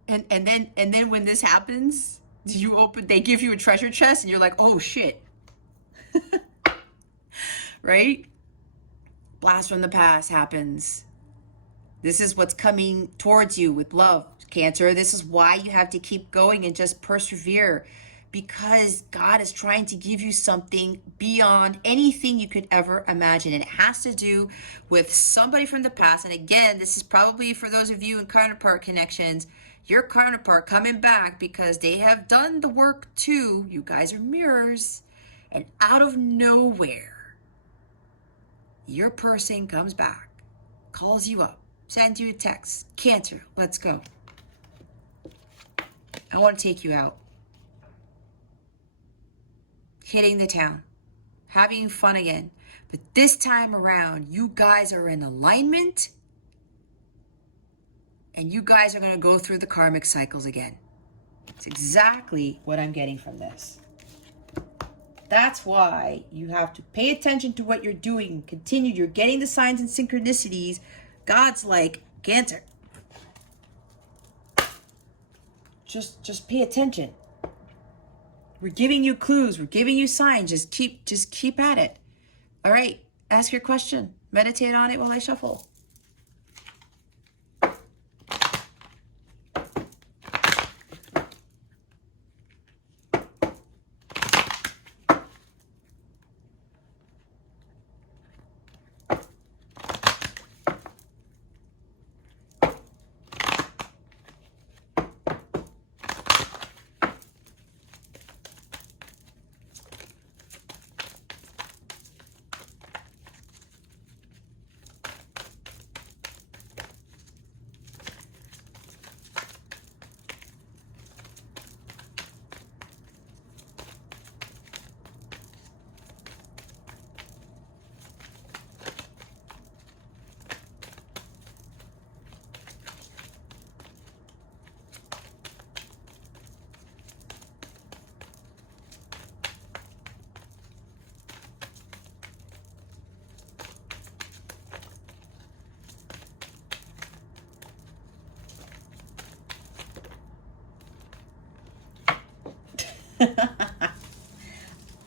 And then when this happens, they give you a treasure chest and you're like, oh shit. Right? Blast from the past happens. This is what's coming towards you with love, Cancer. This is why you have to keep going and just persevere, because God is trying to give you something beyond anything you could ever imagine. And it has to do with somebody from the past. And again, this is probably for those of you in counterpart connections, your counterpart coming back because they have done the work too. You guys are mirrors. And out of nowhere, your person comes back, calls you up, sends you a text. Cancer, let's go. I want to take you out. Hitting the town, having fun again. But this time around, you guys are in alignment and you guys are going to go through the karmic cycles again. It's exactly what I'm getting from this. That's why you have to pay attention to what you're doing. Continue. You're getting the signs and synchronicities. God's like, Cancer, just pay attention. We're giving you clues. We're giving you signs. Just keep at it. All right. Ask your question. Meditate on it while I shuffle.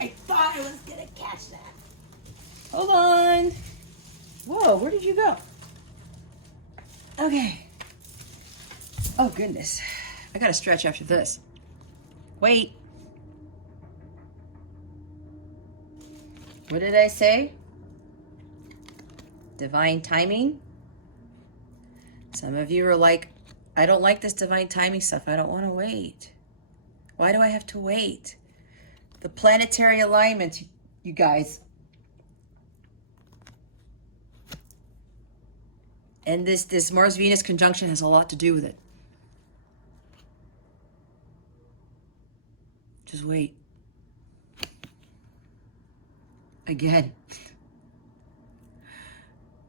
I thought I was gonna catch that. Hold on. Whoa, where did you go? Okay. Oh goodness. I gotta stretch after this. Wait. What did I say? Divine timing? Some of you are like, I don't like this divine timing stuff. I don't want to wait. Why do I have to wait? The planetary alignment, you guys. And this Mars-Venus conjunction has a lot to do with it. Just wait. Again.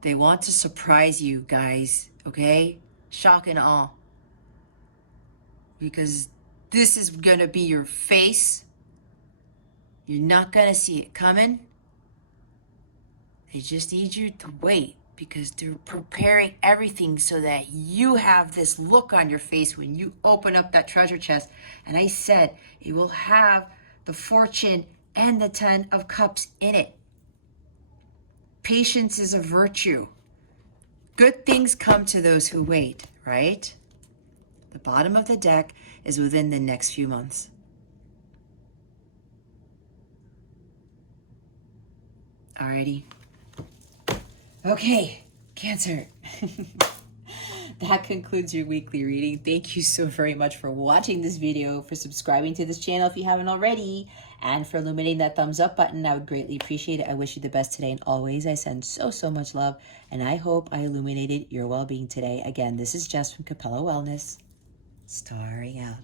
They want to surprise you guys, okay? Shock and awe. Because this is going to be your face. You're not going to see it coming. They just need you to wait. because they're preparing everything so that you have this look on your face when you open up that treasure chest. And I said, it will have the fortune and the 10 of cups in it. Patience is a virtue. Good things come to those who wait, right? The bottom of the deck is within the next few months. Alrighty. Okay, Cancer. That concludes your weekly reading. Thank you so very much for watching this video, for subscribing to this channel if you haven't already, and for illuminating that thumbs up button. I would greatly appreciate it. I wish you the best today and always. I send so much love, and I hope I illuminated your well-being today. Again, this is Jess from Capella Wellness, starring out.